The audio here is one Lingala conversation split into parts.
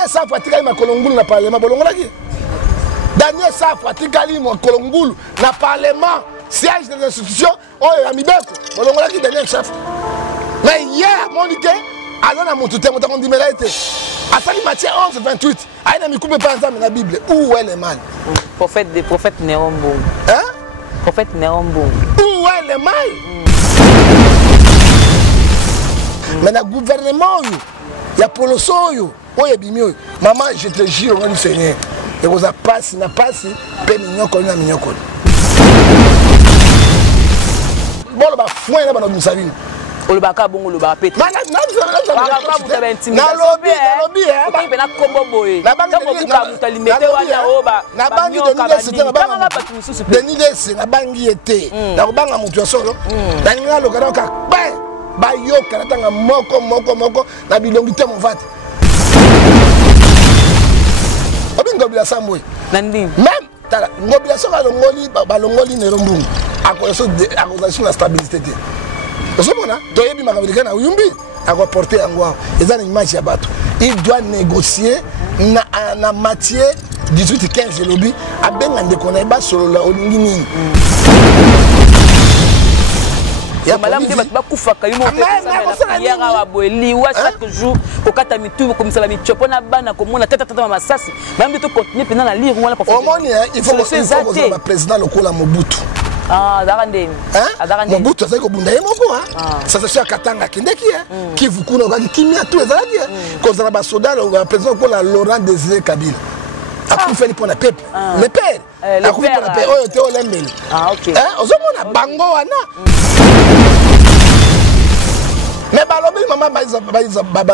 Daniel Safo atikali makolongulu na parlement bolongolaki. Daniel Safo atikali makolongulu na parlement siège des institutions oyo ya mibeko bolongolaki Daniel Safo. Mais hier Monique alona mutu te mutu ndimela ete. Asali Matthieu 11:28 aina mikube pa nzambe na Bible où est le mal? Prophète des prophètes Néombo. Hein? Prophète Néombo. Où est le mal? Mais le gouvernement, il y a Poloso, il y a Bimio. Maman, je te jure, on Seigneur. Et vous avez passé, n'a passé, paix mignon, qu'on a mignon. Bon, le bas foin là, dans nous savons. Le baka bongo le baka pète. Na lobby, na kombo boy. Na bangi na bangi ete. Na banga mutu solo. Na ninga lokana ka ba ba yoka na tanga moko na bilongi te movate. Obingo bila samwe. Nandi. Même tala ngobila soka balongoli nerombungu. Accusation de stabilité. Il doit négocier na matière 18-15 lobby à Bengande Koneba sur la Olingini. Madame de Bakufa Kayumo chaque jour au Katamitu comme ça la mitchopona bana comme on a tête à Massassi. Même de continuer pendant la lire il faut que le président local Mobutu. Ah, Darande. Hein? Mobutu c'est comme Bundaye Moko hein. Ça c'est Katanga Kindeki hein. Qui vous connaît on Kimia tous les alliés. Quand on a ba soda le président pour la Laurent Désiré Kabila. A pu faire pour le peuple. Le père. A pu faire pour le père. Oh, tu es l'embel. Ah, ok. Hein? On a bango wana. Mais balobi maman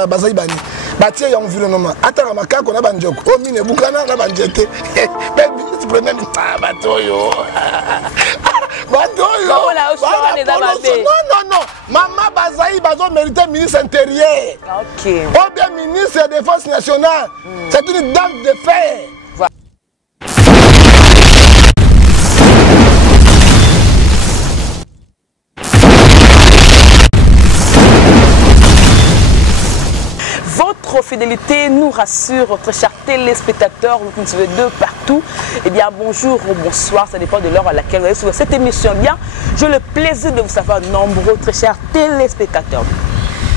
bazai bani. Batie ya environnement. Atara makako na banjoko. O mine bukana na banjete. Mais ministre premier batoyo. Batoyo. Non. Maman bazai bazo mériter ministre intérieur. OK. Ou bien ministre de défense nationale. C'est une dame de fer. Votre fidélité nous rassure, très chers téléspectateurs, vous nous suivez de partout. Eh bien, bonjour ou bonsoir, ça dépend de l'heure à laquelle vous allez suivre cette émission. Bien, j'ai le plaisir de vous savoir nombreux, très chers téléspectateurs.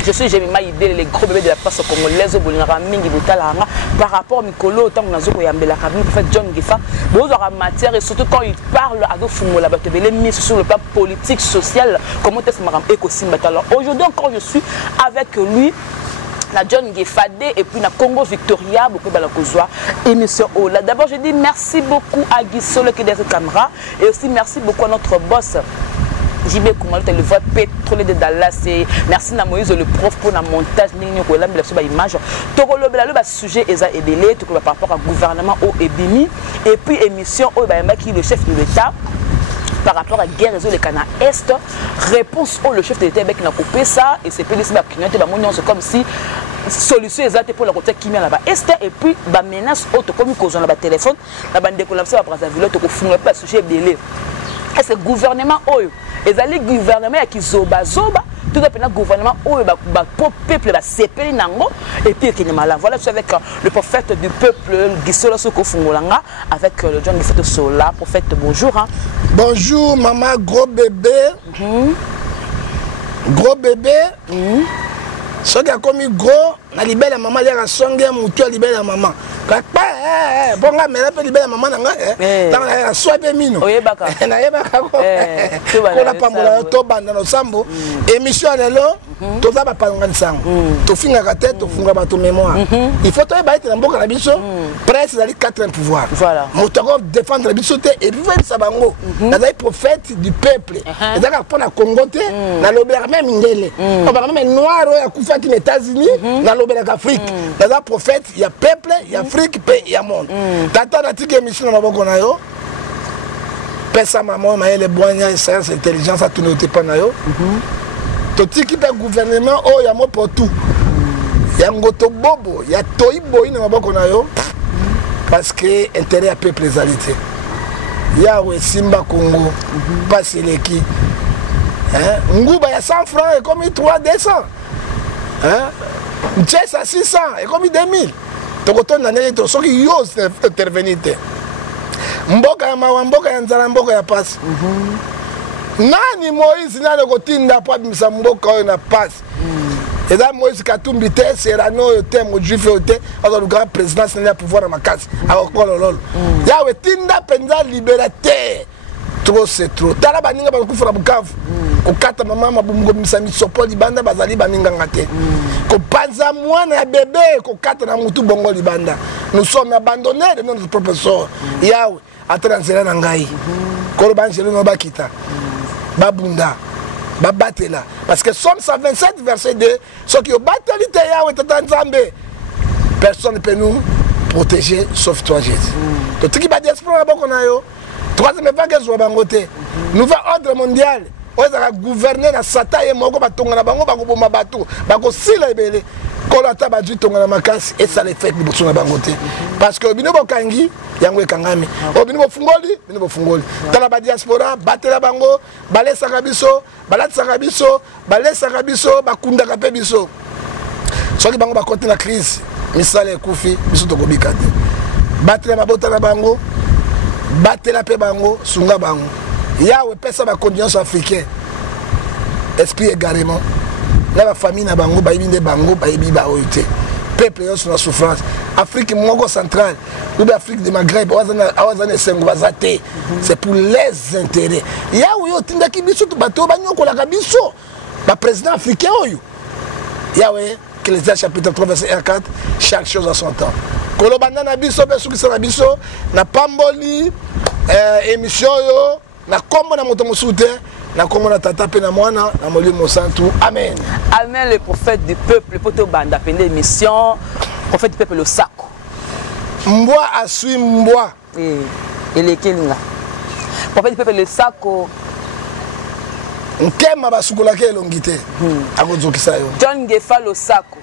Je suis Jemima Idé, les gros bébés de la presse congolaise au Bolinara Mingi Boutalanga par rapport à Mikolo, tant que nous avons Yambela Kabine, prophète John Gifa, vous aurez matière et surtout quand il parle à Dofumo, la Batebele, mis sur le plan politique, social, comment est-ce que Maram Ekosim Batala. Aujourd'hui encore, je suis avec lui. La John Gefade et puis la Congo Victoria, beaucoup de la émission Ola. D'abord, je dis merci beaucoup à Guissolo qui est derrière la caméra et aussi merci beaucoup à notre boss. JB Koumalou, le vrai pétrolier de Dallas. Merci à Moïse, le prof, pour le montage. Image. Le sujet est aidé par rapport au gouvernement au Ebimi. Et puis, émission qui est le chef de l'État. Par rapport à la guerre réseau le Cana Est, réponse au le chef de l'État qui a coupé ça et c'est comme si solution exacte pour la côté qui vient là-bas Est et puis la menace autre comme cause on a téléphone la bande décollapse à Brazzaville to fond pas sujet belé et ce gouvernement oyo ezali gouvernement qui zoba tout à fait le gouvernement oyo ba peuple ba sepeli nango et puis qui est malin voilà je suis avec le prophète du peuple Gisolo Soko Fungolanga avec le John Gifato Sola prophète bonjour hein. Bonjour maman gros bébé. Gros bébé. Ce qui a commis gros, na libère la maman, il y a songe mutu libère la maman. Bon là mais là peut libère la maman nanga dans la soirée mino. Oyebaka. Na yebaka ko. Ko la pambola to banda no sambo. Émission lelo to za ba pangani sango. To finga ka tête to funga ba to mémoire. Il faut to ba être na mboka na biso. Presse dali 4 pouvoir. Voilà. Motoko défendre la biso te et puis faire sabango. Na dai prophète du peuple. Et ça pour na Congo te na lobera même ngele. On va même noir ya kufa ki États-Unis na lobera Afrique. Na prophète, il y a peuple, il y a Afrique, il y a monde. Tata na tiki émission na maboko na yo. Pesa maman ma les boigna science intelligence a tourner pas na yo. To tiki pe gouvernement oh ya mo pour tout. Ya ngoto bobo, ya toi boy na maboko na yo. Parce que intérêt à peuple les alité. Ya we Simba Congo, pas seleki. Hein? Nguba ya 100 francs et comme 3 200. Hein? Jess à 600 et comme 2000. tokotonda ndenge to soki yo intervenir te mboka ya mawa mboka ya nzala mboka ya pasi nani Moïse nani kotinda po abimisa mboka oyo na pasi eza Moïse Katumbi te serano oyo te mojuif oyo te azaluka présidence nani ya pouvoir na makasi akokolololo yawe tinda mpenza libérateur trop c'est trop tala baninga bakufuna Bukavu kokata mama mabumgo misa misopo libanda bazali baninganga te kopanza mwana ya bébé kokata na mutu bongo libanda nous sommes abandonnés de notre propre sort yawe atranzela na ngai kolo banjelo no bakita babunda babatela parce que Somme 127 verset 2 ce qui bateli te yawe tata nzambe personne ne peut nous protéger sauf toi Jésus to tiki ba diaspora boko na yo troisième vague zo bango te nouvel ordre mondial oza gouverner na sata ye moko batonga na bango bakoboma bato bakosila ebele kola ta badju tonga na makasi et ça les fait liboso na bango te parce que bino bokangi yango ekangami bino bofungoli tala ba diaspora batela bango balesaka biso balatisaka biso balesaka biso bakundaka pe biso soki bango bakoti na crise misala ekufi biso tokobika te batela mabota na bango batela pe bango sunga bango yawe pesa ba continence africain esprit également la famille na bango ba ibinde bango ba ibi ba oité peuple yo sur la souffrance Afrique moko centrale ou Afrique du Maghreb awazana sengo bazate c'est pour les intérêts yawe yo tindaki biso to bato banyokola ka biso ba président africain oyo yawe Ecclésias chapitre 3 verset 1-4 chaque chose à son temps kolobanda na biso be suki na biso na pamboli émission yo na kombo na moto mosuté na kombo na tata pe na mwana na molimo santu amen amen le prophète du peuple poto banda pende émission prophète du peuple le sako mbwa asui mbwa et lekelinga prophète du peuple le sako nkema basukola ke longité akozokisa yo John Ngefa le sako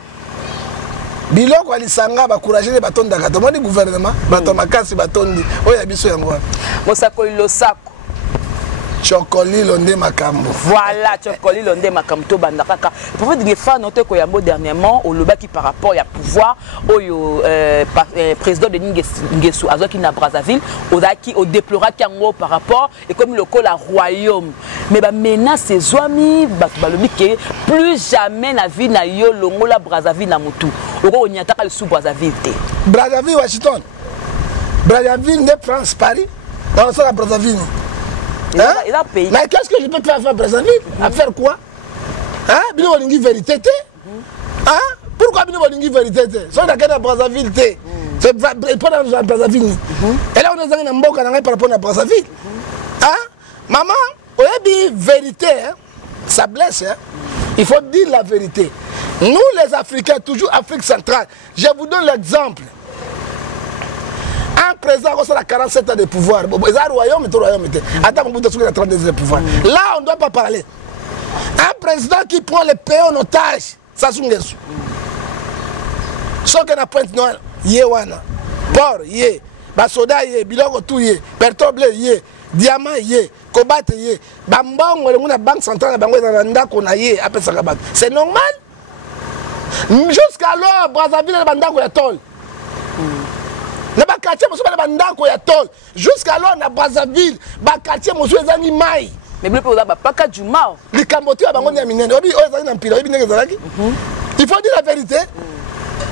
biloko alisanga bakourager les batondaka to moni gouvernement bato makasi batondi oya biso yango mosako le sako Chokoli Londe Makambo. Voilà, Chokoli Londe Makambo to banda kaka. Prophète Ngefa noté ko yambo dernièrement au lobaki par rapport ya pouvoir au président de Ngesu azoki na Brazzaville odaki au déplora kango par rapport et comme le col à royaume. Mais ba menace ezwami balobi ke plus jamais na vie na yo longola Brazzaville na mutu. Oko onyataka le sous Brazzaville te. Brazzaville Washington. Brazzaville de France Paris. Dans la Brazzaville. Il a payé. Mais qu'est-ce que je peux faire à Brazzaville? À faire quoi? Hein? Bino bolingi vérité te? Hein? Pourquoi bino bolingi vérité te? So na kana Brazzaville te. C'est pas dans Brazzaville. Et là on est dans mboka na par rapport à Brazzaville. Hein? Maman, oyebi vérité, hein? Ça blesse, hein? Il faut dire la vérité. Nous les Africains, toujours Afrique centrale. Je vous donne l'exemple. Un président qui a 47 ans de pouvoir, il a un royaume, attends, il a 32 ans de pouvoir. Là, on ne doit pas parler. Un président qui prend le pays en otage, ça c'est un gestion. Ce qu'on a pointe noire, Yewana, Port, Ye, Basoda, Ye, Biloko, tout Ye, Pertoble, Ye, Diamant, Ye, Kobat, Ye, Bambang, on a banque centrale, on a Ye, après ça, c'est normal. Jusqu'alors, Brazzaville, Bandako, la tôle. Jusqu'alors, na Brazzaville, ba quartier monsieur ezangi mai. Mais le président ba paka du mal. Le Cambote ba ngoni ya minene. Obi o ezangi na mpila, obi ndenge ezalaki. Il faut dire la vérité.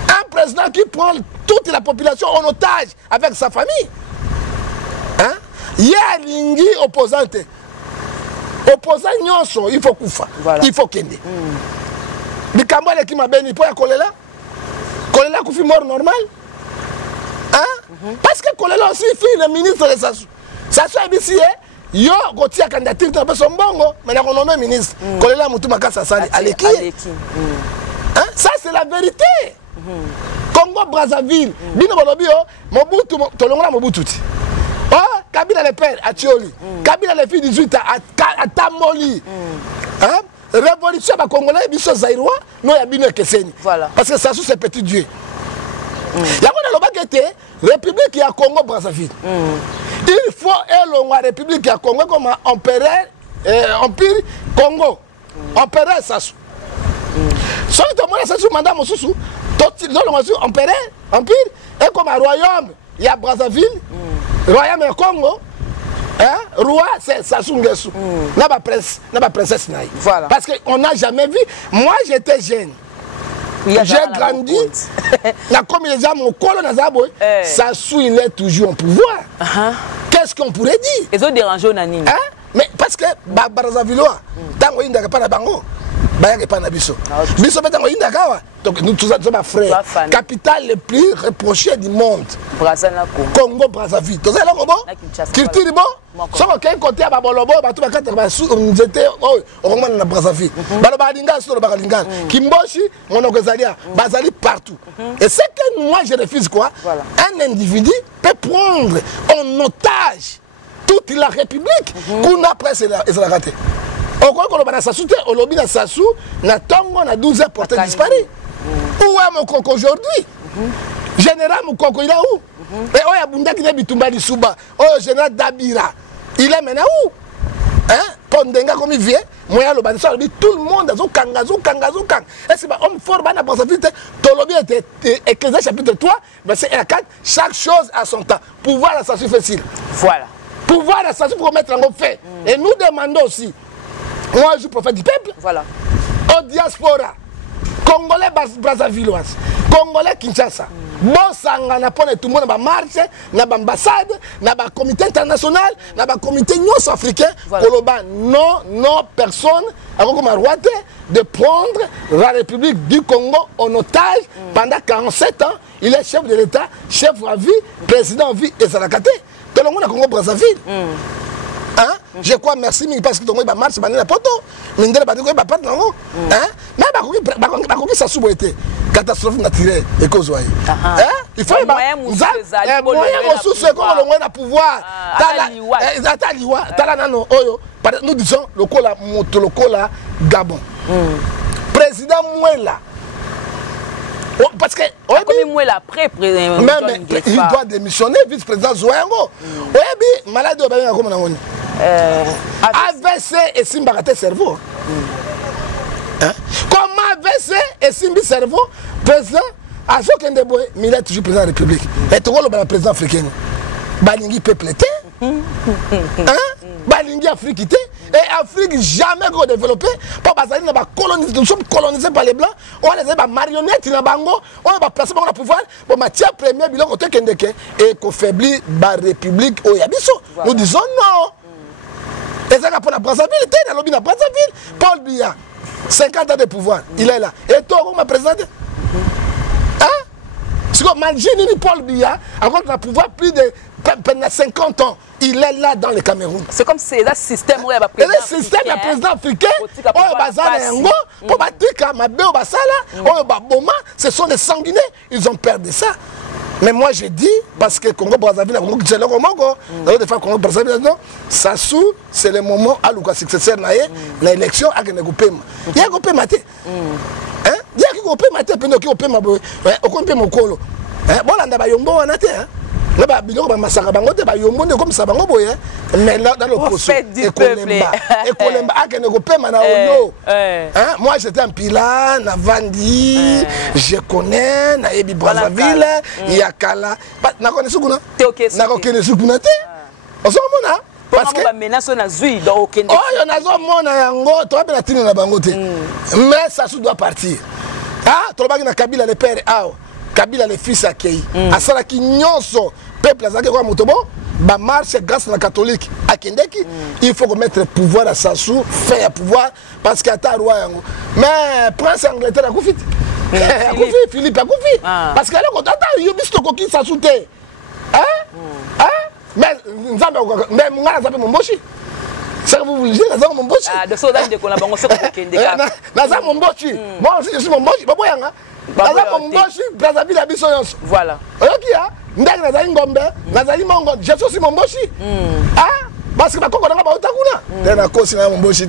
Un président qui prend toute la population en otage avec sa famille. Hein? Ya lingi opposante. Opposant nyonso, il faut kufa. Il faut kende. Le Cambote qui m'a béni pour ya kolela. Kolela kufi mort normal. Hein? Parce que Kolela aussi fait le ministre de Sassou. Sassou a dit si yo goti a candidature dans son bongo, mais on nomme ministre. Kolela mutu makasa sali aleki. Hein? Ça c'est la vérité. Congo Brazzaville, bino bolobi yo Mobutu tolongola Mobutu. Oh, Kabila le père à Tioli. Kabila le fils 18 à Tamoli. Hein? Révolution ba Congolais biso Zaïrois, non ya bino keseni. Voilà. Parce que Sassou c'est petit Dieu. Il y a une République à Congo Brazzaville. Il faut la République à Congo comme empire Congo. Empereur Sassou. Si tu as un mandat, empire, et comme un royaume, il y a Brazzaville, royaume et Congo, hein, roi, c'est Sassou Nguesso. N'a pas princesse Naï. Voilà. Parce qu'on n'a jamais vu. Moi, j'étais jeune. J'ai grandi. Comme les gens, mon colon Sassou, il est toujours au pouvoir. Qu'est-ce qu'on pourrait dire? Ils ont dérangé au Nani. Mais parce que Brazzaville, tant qu'il n'y a pas de bango. Donc nous tous sommes frères. Capitale le plus reproché du monde. Congo Brazzaville. Tous les Congo. Culture bon. Sommes quel côté à Babolobo, Batu Bakata Basu, nous étions au Roman de Brazzaville. Balobalinga sur le Baralinga. Kimboshi, Monogozalia, Bazali partout. Et c'est que moi je refuse quoi? Un individu peut prendre en otage toute la République. Qu'on a presque la raté. Au quoi qu'on a Sassou, au lobby de Sassou, na Tongo, na 12 heures porté disparu. Où est mon coco aujourd'hui? Général Moukoko, il est où? Et où est Bunda qui est Bitumba di Souba? Oh, général Dabira, il est maintenant où? Hein? Pondenga comme il vient, moi, tout le monde a Kanga. Et c'est un homme fort, dans la possibilité, Tolobi était Ecclésiaste chapitre 3, verset 1 à 4, chaque chose a son temps. Pouvoir à Sassou facile. Voilà. Pouvoir à Sassou pour mettre en fait. Et nous demandons aussi. Moi, je suis prophète du peuple. Voilà. Au diaspora, Congolais Brazzavillois, Congolais Kinshasa. Bon sang, na pone tout le monde va marcher, na l'ambassade, na le comité international, na le comité africain. Koloba, non, personne, comme un roi de prendre la République du Congo en otage pendant 47 ans. Il est chef de l'État, chef à vie, président à vie et Salakate. Tout le monde a Congo Brazzaville. Hein? Je crois merci parce que ton gars marche bané la poto mindele ba ko ba pat nango hein mais ba ko ça sous été catastrophe naturelle et cause ouais hein il faut ba moyen sous ce qu'on le moyen pouvoir tala nano oyo nous disons le cola moto le cola Gabon président Mwela parce que après même il doit démissionner vice-président Zouengo oui malade comme on a AVC et Simbagate cerveau. Comment AVC et Simbi cerveau, président, à ce qu'il mais il est toujours président de la République. Et tout le monde président africain. Balingi peuple était. Balingi Afrique était. Et Afrique jamais développée. Pour Bazali n'a pas colonisé, nous sommes colonisés par les blancs. On les a marionnettes dans Bango. On va placer dans le pouvoir. Pour matière première bilan côté Kendeke et qu'on faiblit la République au Yabiso. Nous disons non. Et ça pour la Brazzaville, il est dans le lobby de Brazzaville. Paul Biya, 50 ans de pouvoir, il est là. Et toi, on m'a présenté. Hein? C'est comme Manjini Paul Biya, avant qu'il a pouvoir plus de 50 ans, il est là dans le Cameroun. C'est comme c'est le système où il y a le système du président africain, ce sont des sanguinés, ils ont perdu ça. Mais moi je dis, parce que Congo Brazzaville, c'est le Congo, Congo Brazzaville, Sassou, c'est le moment à l'ouka successeur na l'élection à Genegopema. Il y a Gopema. Il y a Gopema, il y a Gopema, bon, on a Yombo, on a mais dans le poste, moi j'étais en Pila, na Vandi, je connais, na Ebi Brazzaville, Yakala. Na connais Sukuna? Na connais Sukuna te? Osomona? Parce que menace na zui do okende. Oh, yo nazo mona yango, to ba tini na bango te. Mais Sassou doit partir. Ah, to ba na Kabila le père ao. Kabila le fils à Kei. À Salaki Nyonso, peuple Azaki quoi Motobo, ba marche grâce à la catholique à Kendeki, il faut remettre le pouvoir à Sassou, faire pouvoir parce qu'il y a ta roi yango. Mais prince Angleterre a Koufi. Philippe a Koufi. Parce que là quand attends, yo bisto ko ki Sassou te. Hein? Hein? Mais nzambe mais ngala zape momboshi. Ça vous voulez dire la momboshi. Ah, de soda de kona bango soko Kendeka. Na momboshi. Moi aussi je suis momboshi, babo yanga. Voilà. Je suis aussi mon boshi. Ah, parce que ma coco n'a pas autant. La cause c'est mon boshi.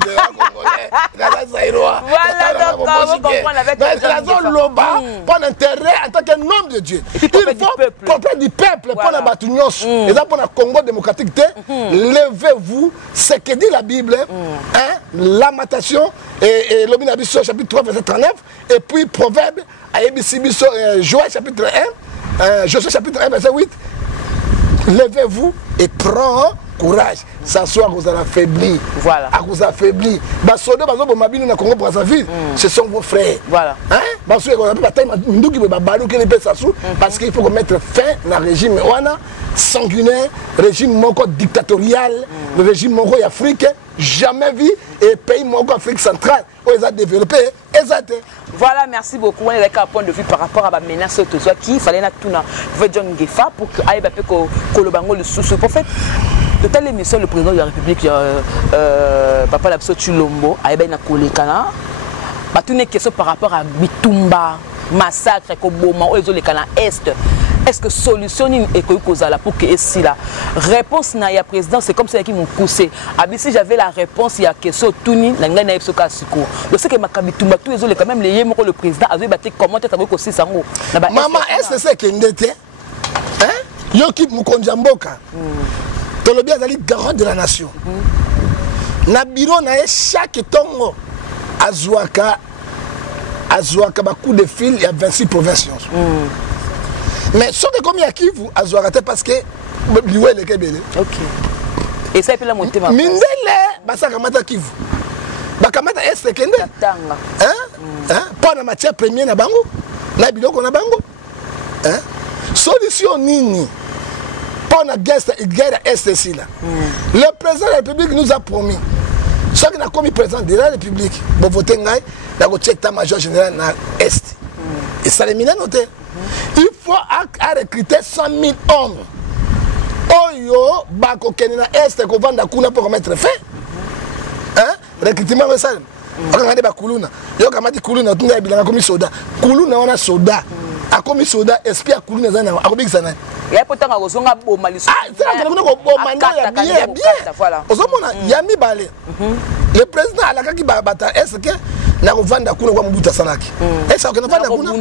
Voilà, donc on comprend avec la zone loba pour l'intérêt en tant qu'un homme de Dieu. Il faut comprendre du peuple pour la batunios. Et là pour la Congo démocratique, levez-vous, ce que dit la Bible, lamentation et l'Obinabiso chapitre 3 verset 39 et puis Proverbe Ayebisi biso Joël chapitre 1, Josué chapitre 1 verset 8. Levez-vous et prends courage. S'asseoir vous allez affaiblir. Voilà. À vous affaiblir. Basodo bazo bomabino na Congo Brazzaville, ce sont vos frères. Voilà. Hein? Parce que on a pas taille nduki be babalu ke pe sasu parce qu'il faut mettre fin na régime wana sanguinaire, régime moko dictatorial, le régime moko africain jamais vu et pays moko Afrique centrale où ils ont développé exact. Voilà, merci beaucoup. On est un point de vue par rapport à la menace qui fallait na tuna John Gefa pour que aille bape kolobango le sous pour fait de telle émission le président de la République papa Lapso Chulombo aille na kolekana ba tune question par rapport à Bitumba massacre ko boma o ezoleka na est. Est-ce que solution est kozala pour que ici la réponse na ya président c'est comme ça qui m'ont poussé. Abisi j'avais la réponse il y a question tuni na ngana epsoka siko. Le ce que makabitumba tout ezole quand même les yemo le président a battu comment tu as aussi sango. Maman est-ce c'est que ndete? Hein? Yo ki mukonja mboka. Tolobi azali garant de la nation. Na bureau na chaque tongo azwaka ba coup de fil il y a 26 provinces. Mais ce que comme il y a qui vous azwaka parce que liwe le kebele. OK. Et ça peut la monter ma. Mindele basaka mata kivu. Bakamata est kende. Tanga. Hein? Pas na matière première na bango. Na biloko na bango. Hein? Solution nini? Pas na guerre est ici là. Le président de la République nous a promis. Ce qui n'a commis président de la République, pour voter ngai, la état-major général na est. Et ça les mine noté. Il faut recruter 100 000 hommes. Oyo bako kenina est ko vanda kuna pour mettre fin. Hein? Recrutement de ça. On regarde ba kuluna. Yo kamati kuluna tunga bilanga komi soda. Kuluna wana soda. A komi soda espia kuluna zana akobi sana. Ya potanga kozonga boma liso. Ah, c'est là que nous boma ya bien. Voilà. Ozomona yami balé. Le président alakaki bata est-ce que na kovanda kuna kwa mbuta sanaki. Est-ce que na vanda kuna?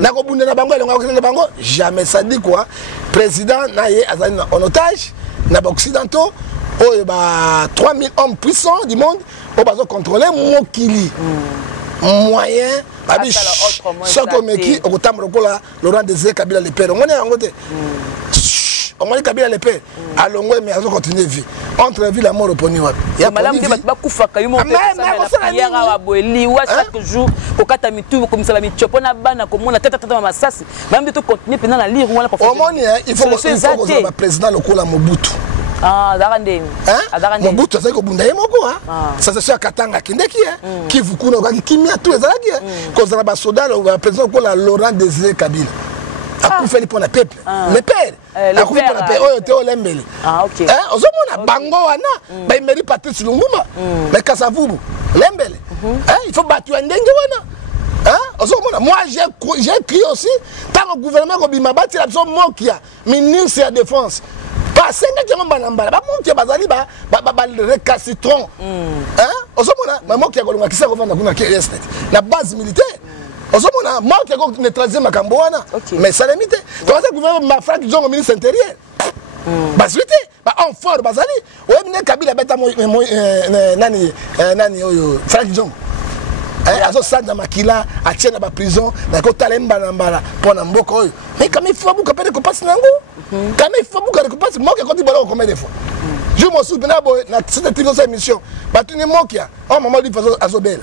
Na kobunda na bango elonga kokenda bango jamais ça dit quoi. Président na ye azali en otage na ba occidentaux oyo ba 3000 hommes puissants du monde au bazo contrôler mokili. Moyen babish soko meki okotambo lokola Laurent Désiré Kabila le père. On est en côté. On m'a dit Kabila le père. Alongo mais azo continuer vie. Entre vie la mort oponi wapi. Ya madame de bakufaka yumo pesa yanga wa boeli wa chaque jour kokata mitu comme ça la michopo na bana komona tata masasi. Même de tout continuer pendant la lire wala pour il faut que le président lokola Mobutu. Ah, Darandeni. Hein? Mobutu c'est ko bunda yemoko hein. Ça c'est sur Katanga kindeki hein. Qui vous kuna ka kimia tout ezalaki hein. Cause na ba soda le président ko la Laurent Désiré Kabila. A fait pour le peuple. Le père. A fait pour le peuple. Oh, tu es l'embelé. Ah, ok. Hein? Ozomona bango wana. Ba imeri Patrice Lumumba. Mais Kasavubu. L'embelé. Hein? Il faut battre un dengue wana. Hein? Ozomona moi j'ai crié aussi tant le gouvernement ko bima bati la besoin mokia ministre de la défense. Parce que nous avons dit que récalcitrant. Ozomona maman qui a colonga qui s'est revenu na base militaire. Ozomona moi qui a neutralisé makambo wana. Mais ça limité. Donc ça gouvernement ma frère qui sont au ministre intérieur. Basité, ba en fort bazali. Ouais ne Kabila beta nani oyo frère qui sont. Azo sanda makila atiena ba prison na ko talemba na mbala pona mboko oyo. Mais quand il faut beaucoup perdre ko passe nango. Quand il faut beaucoup que passe moi que quand il balo combien de fois. Je me souviens na cette émission. Batuni mokia. Oh maman lui faisait azobel.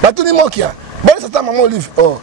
Batuni mokia. Bon ça ta maman livre. Oh.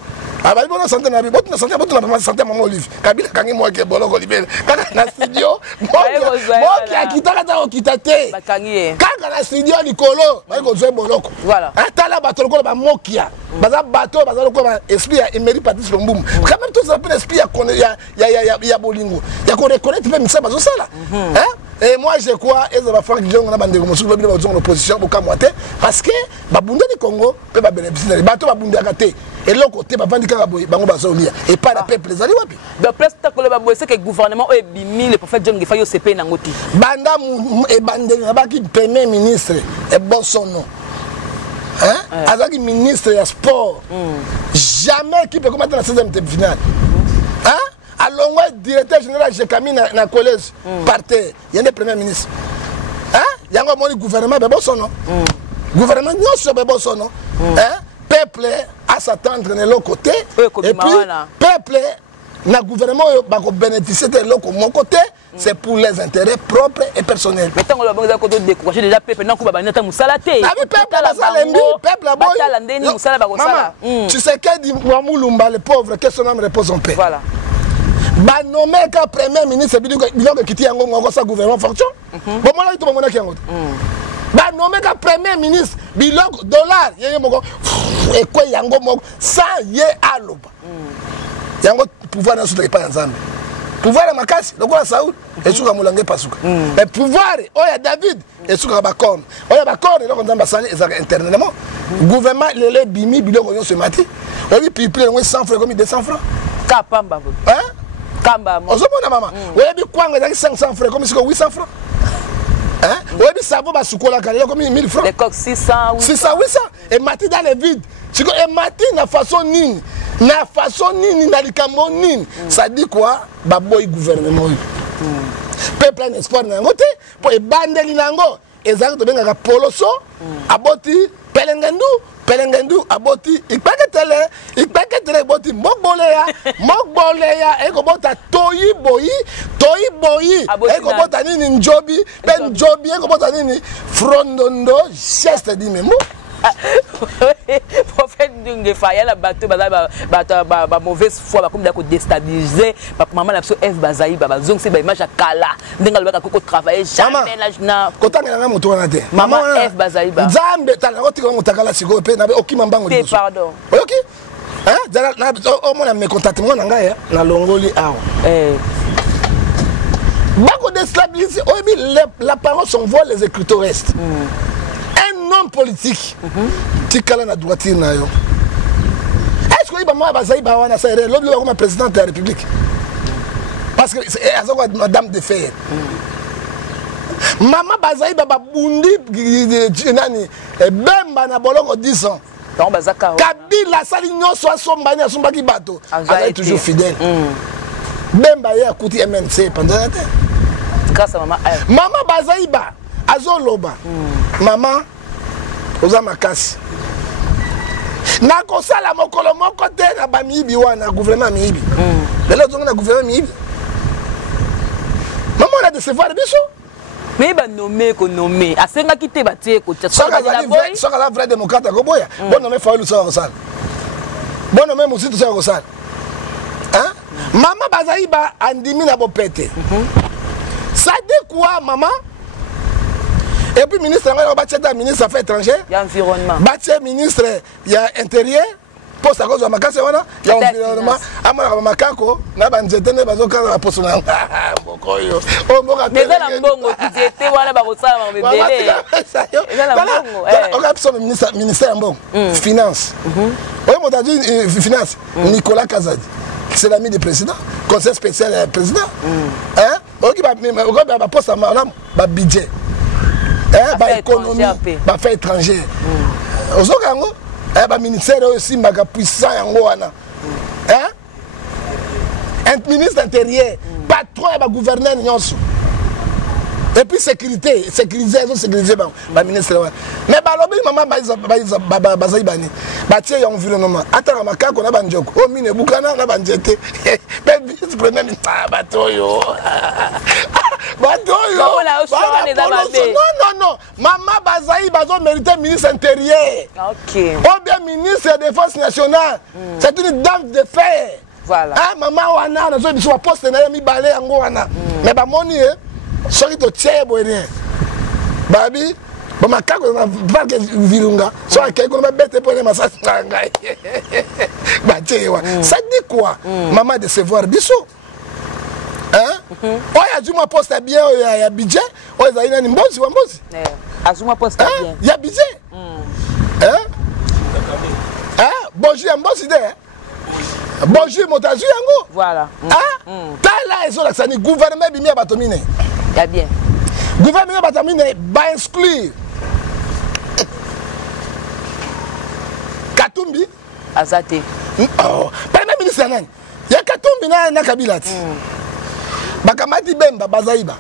Ah bah bon santé na bi. Bon santé na santé maman livre. Kabila kangi moi ke bolo ko libel. Kaka na studio. Mokia kitaka ta okitate. Bakangi. Kaka na studio likolo. Ba ko zo boloko. Voilà. Atala bato ko ba mokia. Baza bato baza ko ba esprit ya Emery Patrice Lumumba. Quand même tout ça peut esprit ya bolingo. Ya ko reconnaître même ça bazo sala. Hein? Et moi je crois et ça va faire que gens na bande ko musu ba en opposition ko kamwate parce que babunda du Congo peut ba bénéficier bato babunda kate et l'autre côté ba vandi kaka boy bango bazo lia et pas la peuple les ali wapi. Donc presque ko le ba boy c'est que gouvernement e bimi le prophète John Gefa yo CP na ngoti. Banda e bande na ba ki premier ministre et bon son nom. Hein? Azaki ministre du sport. Jamais qui peut commettre la 16e finale. Hein? Alors, moi, directeur général, j'ai camé dans le collège par terre. Il y a des premiers ministres. Hein? Il y a un gouvernement, mais bon son nom. Gouvernement, non, c'est bon son nom. Hein? peuple à s'attendre de l'autre côté. Et puis, peuple, le gouvernement va bénéficier de l'autre côté. C'est pour les intérêts propres et personnels. Mais tant que vous avez découragé déjà, peuple, non, vous avez dit tu sais qu'elle dit Mouloumba, le pauvre, que son âme repose en paix. Voilà. Bah nommé qu'un premier ministre, il qui tient un gouvernement fonction. Bon, moi, là, tout le monde qui a bah nommé qu'un premier ministre, bilog dollar, il y a et quoi yango mok ça y est à l'oba. Yango pouvoir ne se pas ensemble. Pouvoir de Makasi, le roi Saoul, et sur la Moulangue Pasuka. Mais pouvoir, oh y a David, et sur la Bacon. Oh y a Bacon, et là on a salé internement. Gouvernement, les bimi, bilog on se mati. On dit puis plus de 100 francs comme 200 francs. Kapamba. Hein? Kamba. On se monte maman. On dit quoi, on a 500 francs comme si 800 francs. Hein? On dit ça va se coller comme 1000 francs. Les coques 600, 800. Et mati dans les vides. Et mati na façon nini. Na façon nini na likambo nini. Ça dit quoi? Baboy gouvernement. Peuple en espoir na ngote pour ebandeli nango ezaka to benga poloso aboti pelengendu aboti ikpaketele boti mokboleya ekobota toyi boyi ekobota nini njobi pe njobi ekobota nini frondondo geste di memo. Prophète Ndungefa, il y a la bateau, mauvaise foi, comme d'accord déstabiliser. Maman a fait F Bazaï, Zong c'est image à Kala. N'enga le bako travailler jamais là na. Kota ngana moto na te. Maman F Bazaï ba. Zambe tala ngoti ko mutakala siko pe na okima mbango ni. Pardon. OK? Hein? Dala na au moins me contacte moi na ngaya na longoli awo. Bako déstabiliser, la parole s'envole les écritures restent. Un homme politique, Tikala na droitier na yo. Est-ce que Ibama Bazaï Bawana Saïre, l'homme comme président de la République? Parce que c'est madame de fer. Maman Bazaï Baba Bundi Nani, Bemba na bolongo 10 ans. Kabila Salignon soit sombani à Sombaki Bato. Elle est toujours fidèle. Bemba ya Kouti MNC pendant un temps. Grâce à maman. Maman Bazaï Ba, Azoloba. Maman. Oza Makasi. Na kosala mokolo moko te na ba mibi wana gouvernement mibi. Lelo zonga na gouvernement mibi. Maman on a décevoir biso. Mais ba nommé ko nommé. Asenga kité ba tie ko tsa la boy. Soka la vrai démocrate ko boya. Bon nommé Faulu ça Rosal. Bon nommé Moussitou ça Rosal. Hein? Maman Bazaï ba andimi na bo pété. Ça dit quoi maman? Et puis ministre, ministre des Affaires étrangères, il y a environnement. Ministre, il y a intérieur, poste à cause de ma casse, il y a environnement. Amara makako, na banzete ne bazoka na poste na. Mais là mbongo, tu étais wala ba kosala ma bébé. On a besoin de ministère mbongo, finance. Oui, mon dit finance, Nicolas Kazadi. C'est l'ami du président, conseil spécial président. Hein? OK ba poste à madame, ba budget. Bah économie, bah fait étranger. Au Zogango, bah ministère aussi maga puissant yango wana. Hein? Un ministre intérieur, patron bah gouverneur nyonso. Et puis sécurité, sécuriser bah ministre wana. Mais bah lobi maman bah zaibani. Bah tie environnement. Atara makako na banjoko. O mine bukana na banjete. Ben vice premier ministre batoyo. Non. Maman Bazaï Bazo mérite ministre intérieur. Ok. Ou bien ministre de défense nationale. C'est une dame de fer. Voilà. Ah, maman Wana, on a besoin de poste na mi balé yango wana. Mais ba moni soki to tie boye. Babi, ba makako na parc Virunga. So akay ko na bête pour les massage ngai. Ba tie wa. Ça dit quoi? Maman de se voir biso. Hein? Oh, il y a du moins poste bien, il y a budget. Oh, il y a une mbozi, ou mbozi. Azuma poste bien. Il y a budget. Hein? Hein? Bonjour, il y a mbozi de. Bonjour, montazu yango. Voilà. Hein? Tala et sur la gouvernement bimia batomine. Il y a bien. Gouvernement batomine va exclure. Katumbi. Azate. Oh, premier ministre nani. Il y a Katumbi na Kabilati. Bakamati Bemba Bazaïba.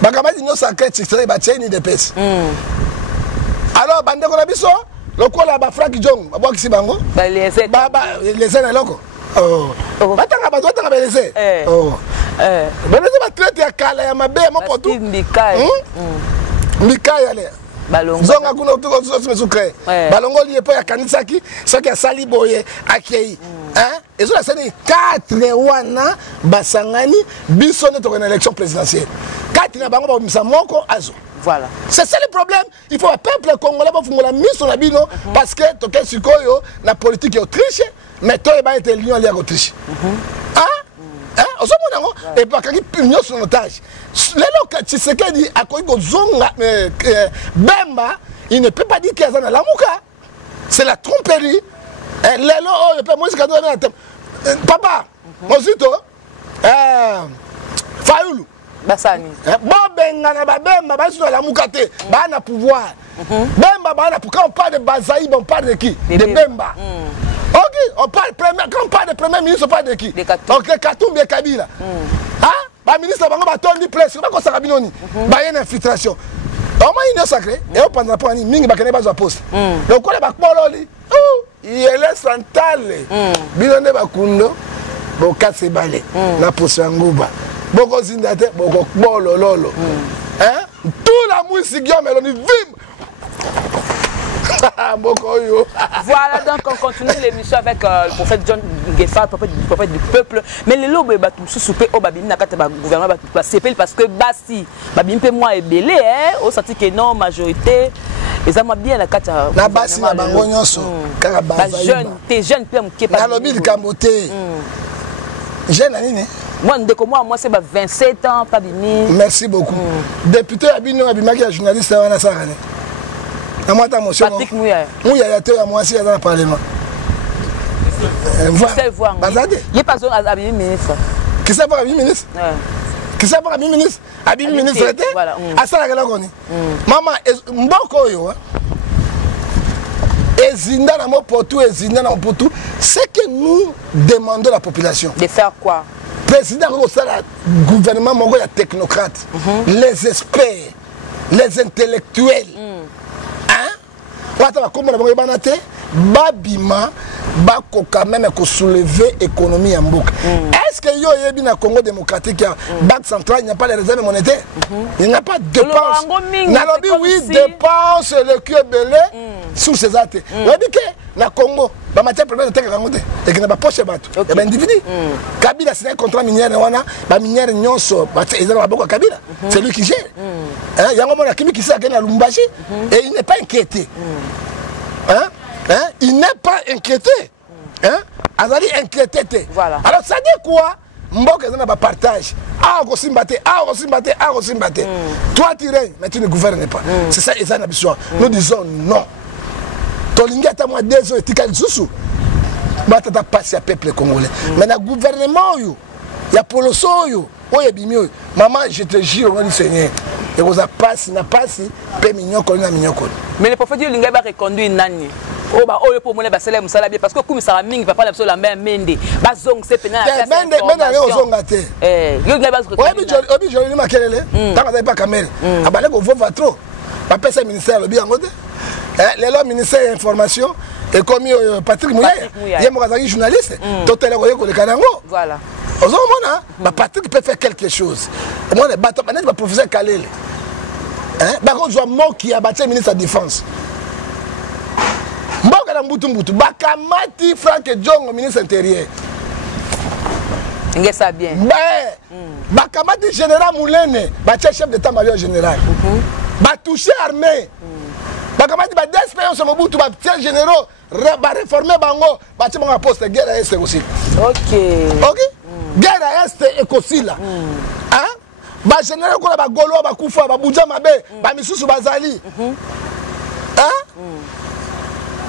Bakamati no sacré titre ba tieni de pes. Alors bande ko na biso lokola ba Frank Jong ba bokisi bango les na loko batanga bato batanga belese belese ba traite ya kala ya mabe ya mopoto mbikaya le zonga kuna utuko sukre balongo lié po ya kanisaki soki asali boye akei ezo la sani 4 wana basangani biso ne to na élection présidentielle 4 na bango ba misa moko azo. Voilà. C'est ça le problème. Il faut un peuple congolais pour faire la mise sur la bino parce que toke sikoyo na politique Autriche mais toi ba été l'union à Autriche. Et pas quand il son otage. Lelo Tshisekedi akoyi kozonga Bemba, il ne peut pas dire qu'il y a dans la mouka. C'est la tromperie. Lelo oh peut moi c'est papa, mozito Fayoulou Basani. Bobenga na Bemba basu la mukate, ba na pouvoir. Bemba ba na quand on parle de Bazaï, on parle de qui? De Bemba. OK, on parle premier quand on parle de premier ministre, on parle de qui? OK, Katumbi Kabila. Ba ministre bango ba tondi place, ba ko saka binoni. Ba yena infiltration. Au moins il est sacré et on pendant pas ni mingi ba kene ba zo poste. Donc on ba kololi. Il est central. Bilonde ba kundo. Bo kase balé na posanguba. Boko zindate boko bolo lolo. Tout la musique Guillaume Meloni vim. Voilà, donc on continue l'émission avec le prophète John Ngessa, le prophète du peuple. Mais les lobes sous soupé au babine nakate ba gouvernement ba CPL parce que basi babine pe moi est belé au senti que non majorité les amis bien la kate na basi na bango nyonso kaka baza jeune t'es jeune pe mke pas na lobi likambote jeune nani moi c'est 27 ans pas bini. Merci beaucoup. Député abino abimaki ya journaliste wana sakane. Patrick Mouya. Mouya ya te ya moi si dans le parlement. Voilà. Bazade. Il pas besoin d'habiller ministre. Qui ça va habiller ministre? Qui ça va habiller ministre? Habiller ministre était? Voilà. À ça la koni. Maman mboko yo. Ezinda na mopoto ezinda na mopoto, c'est que nous demandons à la population. De faire quoi? Président le gouvernement mongo ya technocrates, les experts, les intellectuels. Babima bako quand même ko soulever l'économie en boucle. Est-ce que yo yebi na Congo démocratique banque centrale il n'y a pas les réserves monétaires? Il n'y a pas de dépenses. Nalobi oui dépenses le cul belé sous ces actes. Webi ke na Congo ba matière première de terre rangote et que na ba poche bato. Ya ba individu. Kabila c'est un contrat minière wana ba minière nyonso ba ezana ba boko Kabila. C'est lui qui gère. Yango mona kimi qui sait na Lumbashi et il n'est pas inquiété. Il n'est pas inquiété. Azali inquiété. Voilà. Alors ça dit quoi? Mboka na ba partage. Toi tu règnes, mais tu ne gouvernes pas. C'est ça Ezana Bissoir. Nous disons non. Tolinga ta moi 2 ans et tikali susu. Batata passer à peuple congolais. Mais le gouvernement yo, ya poloso yo, oye bimio. Maman, je te jure au nom du Seigneur. Et vous a passé na passé pe mignon ko na mignon ko. Mais le prophète Dieu linga ba reconduire nani. Oh bah oh pour moi ba sala musala bien parce que comme ça la mingi papa la so la même mende. Ba zong se pena la place. Mende yo zonga te. Yo linga ba reconduire. Obi joli makelele. Tanga za pas kamel. Abale ko vova trop. Ba pesa ministère le bien ngote. Les lois ministère information et comme Patrick Mouya, il est un journaliste, tout est là ko le kanango. Voilà. Aujourd'hui, Patrick peut faire quelque chose. Moi, le professeur Kalele. Par contre, je vois qui a battu le ministre de la Défense. Mboka na mbutu bakamati Frank Jong ministre intérieur. Ngé ça bien. Bakamati général Moulene, battu chef d'état-major général. Ba touché armée. Bakamati ba d'expérience Mobutu ba tiers généraux, ba réformer bango, ba ti bango poste guerre est aussi. OK. Guerre est aussi là. Ba général ko ba golo ba kufa ba buja mabe, ba misusu bazali.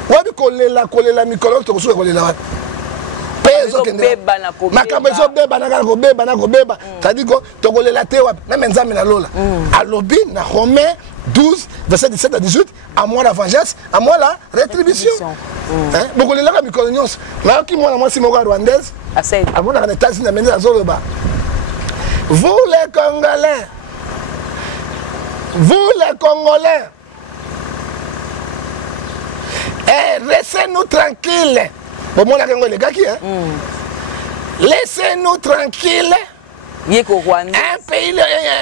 Wabi kolela mikolo to kusuka kolela. Peso kende. Makambo so beba na ko beba. Tadi ko to kolela te wapi. Na menzami na lola. Alobi na Romains 12 verset 17 à 18 à moi la vengeance, à moi la rétribution. Beaucoup les là mikolo nyos. Na ki moi na moi si mo rwandaise. À moi na États-Unis na mena zoloba. Vous les Congolais, Laissez-nous tranquilles. Bon, moi, les gars qui, laissez-nous tranquilles. Un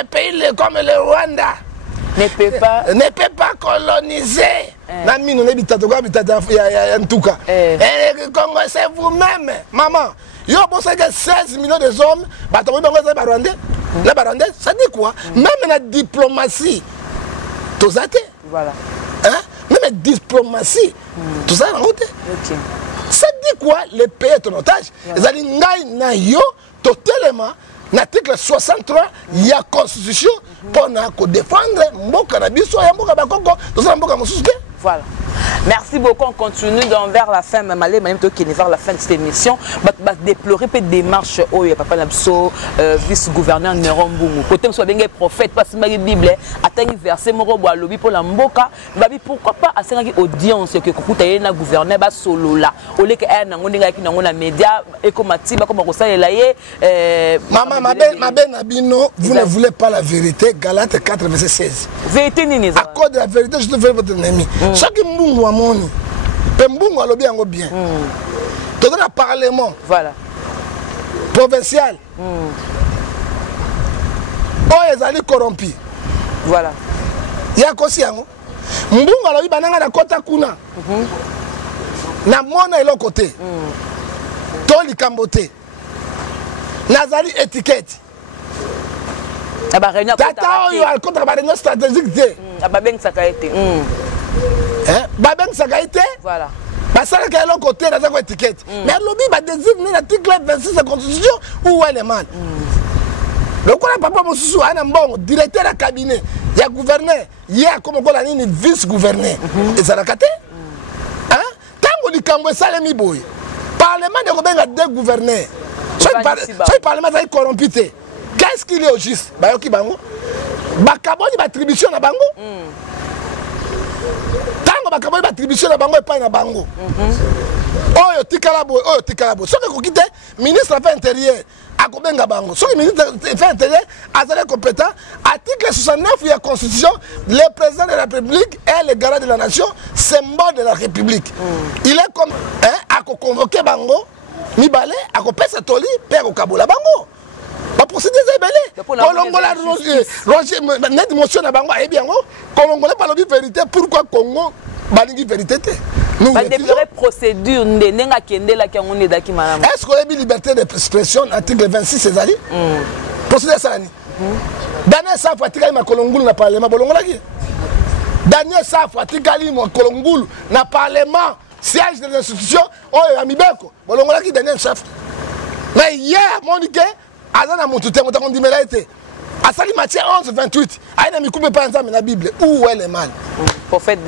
pays comme le Rwanda ne peut pas coloniser. En tout cas, Congo, c'est vous-même, maman. Yo, bon, c'est que 16 millions de hommes, les Barandais, ça dit quoi? Même la diplomatie, tout ça, voilà. Hein? Même la diplomatie, tout ça, ça dit quoi? Les pays est en otage. Ils allaient naïo, totalement. L'article 63, il y a constitution pour défendre Mboka Nabiso et Mboka Bakoko, tout ça, Mboka Moussouké. Voilà. Merci beaucoup. On continue vers la fin, même vers la fin de cette émission. Déplorer peut démarche où il y a Papa Nabso, vice-gouverneur Nerombungu. Côté soit bien prophète, parce que la Bible atteint verset moro bois lobby pour la Mboka. Babi pourquoi pas à cette audience que Kukuta est na gouverneur bas solo là. Au lieu que na ngonga qui na ngona média ekomati ba comme ça est là maman ma ben abino, vous ne voulez pas la vérité. Galates 4 verset 16. Vérité nini. À cause de la vérité, je te fais votre ennemi. Chaque mbungu wa moni, pe mbungu alobi yango bien. Tout dans le parlement. Voilà. Provincial. Oh, ils allaient corrompus. Voilà. Il y a quoi si yango? Mbungu alobi bananga na kota kuna. Na mona elo côté. Toli kambote. Nazali étiquette. Aba réunion tata oyo al contre ba réunion stratégique té. Aba beng sakaete. Babeng Sagaïté, voilà. Ça c'est l'autre côté dans cette étiquette. Mais lobby va désigner l'article 26 de la Constitution où elle est mal. Le quoi papa Moussou a un bon directeur de cabinet, il y a gouverneur, il y a comme on a une vice-gouverneur. Et ça l'a caté. Hein? Tant qu'on dit qu'on ça les miboy. Parlement de Robin a deux gouverneurs. Ce parlement est corrompu. Qu'est-ce qu'il est au juste? Bayoki bango. Bakabo ni attribution na bango. Bakaboli attribution na bango epai na bango. Oyo tikalabo, oyo tikalabo. Soki ko kite ministre affaires intérieures akobenga bango. Soki ministre affaires intérieures azale compétent, article 69 de la Constitution, le président de la République est le garant de la nation, symbole de la République. Il est comme ako convoquer bango, mibale ako pesa toli pe ako kabola bango. Ba procédure est belé. Kolongola Roger net motion na bango e bien ngo. Kolongola pas la vérité pourquoi Congo balingi vérité té. Nous déplorer procédure nenga kende la ki ngone daki malama. Est-ce qu'on a une liberté d'expression article 26 Césari? Procédure ça ni. Daniel Saf atikali ma kolongulu na parlement bolongola ki. Daniel Saf atikali ma kolongulu na parlement siège de l'institution oyo amibeko bolongola ki Daniel Saf. Mais hier Monique azana motuté motango ndimela été. Asali Matthieu 11 28 aina mikube pa nzambe na Bible où est le mal? Prophète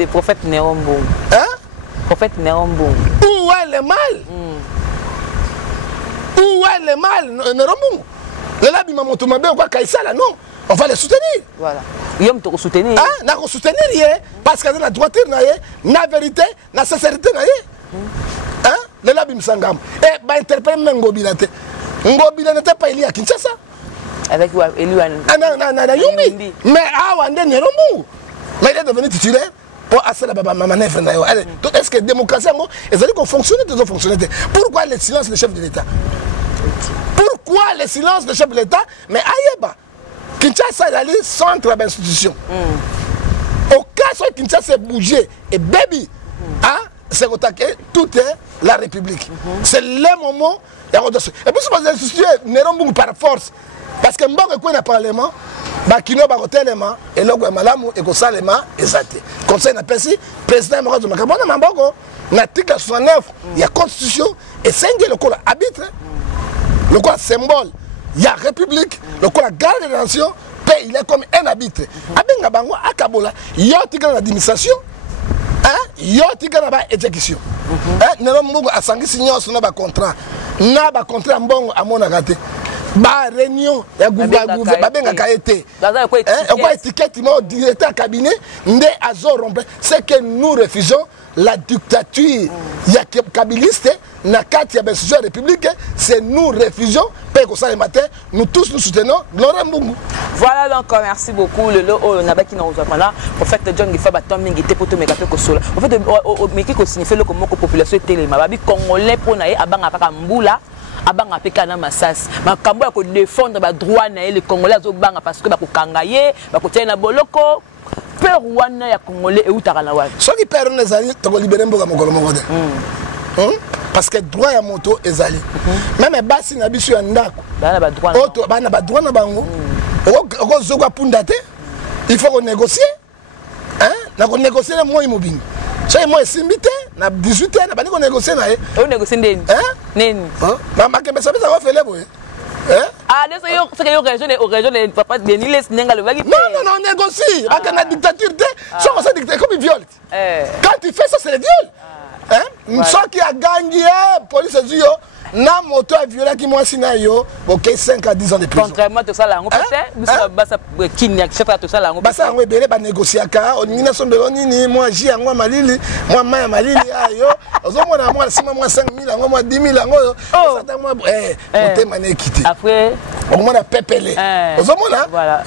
Nerombungu. Hein? Prophète Nerombungu. Où est le mal? Où est le mal Nerombungu? Le labi mamoto mabe quoi kaisala non? On va les soutenir. Voilà. Yom to soutenir. Ah, na ko soutenir parce que na droiture na na vérité, na sincérité na Hein? Le labi msangam. Et ba interpréter Ngobila te. Ngobila n'était pas Elia Kinshasa. Avec Eliwan. Yumbi. Mais Awande Nerombungu. Mais il est devenu titulaire pour assurer la manœuvre. Est-ce que la démocratie, ils ont dit qu'on fonctionnait, ils ont fonctionné. Pourquoi le silence du chef de l'État? Pourquoi le silence du chef de l'État? Mais Ayeba, Kinshasa est allé centre d'institution. Au cas où Kinshasa est bougé et baby, c'est attaqué toute la République. C'est le moment. Et puis, si vous instituez Nerombungu par force, parce que Mbongo est un parlement, Bakino Barotelema, et le Malamu, et Kosalema, et Zate. Comme ça, il a pensé, président Morozo Makabona Mambogo, l'article 69, il y a constitution, et c'est le corps arbitre, le corps symbole, il y a république, le corps garde de la nation, il est comme un arbitre. Abenga Bango, Akabola, il y a l'administration, il y a l'exécution. Nerombungu a sangi signé sur un contrat. Na ba contrat mbongo amona kate. Ba réunion ya gouvernement benga kaete. Quoi étiquette mo directeur cabinet ndé azo rompe, c'est que nous refusons la dictature ya kabiliste na kati ya institution république, c'est nous refusons paix comme ça le matin, nous tous nous soutenons Laurent Mbungu. Voilà donc merci beaucoup le lot on a qui nous rejoint en fait John Gifa batom mingi te poto meka pe kosola en fait meki ko signifier le comment population télé mababi congolais pour na abanga kaka mbula abanga pe kana masasi makambo ya ko défendre ba droit na les congolais azobanga parce que ba ko kangaye ba ko tena boloko peur wana ya congolais e utaka na wapi soki peur na zali to ko libérer mboka mokolo moko de parce que droit ya moto ezali même basi na biso ya ndako bana ba droit auto bana ba droit na bango oko zokwa punda te il faut qu'on négocie hein na ko négocier le mois immobilier c'est moi simbité na 18 ans na bani ko négocier na on négocie ndeni hein neni mama ke ça va faire boy hein ah c'est que yo région de papa de Niles nenga le vagi non négocie avec la dictature te so ça dictature comme viol quand tu fais ça c'est le viol hein ça qui a gagné police dit na moto a violé qui moi sinayo OK 5 à 10 ans de prison contrairement tout ça là on peut basa kinya chef tout ça là on basa ngo ebele ba négocier ka onina sombe nini moi ji yango malili moi maya malili ayo ozomona moi sima moi 5000 yango moi 10000 yango ça moi moté mané quitter après on mona pepele ozomona voilà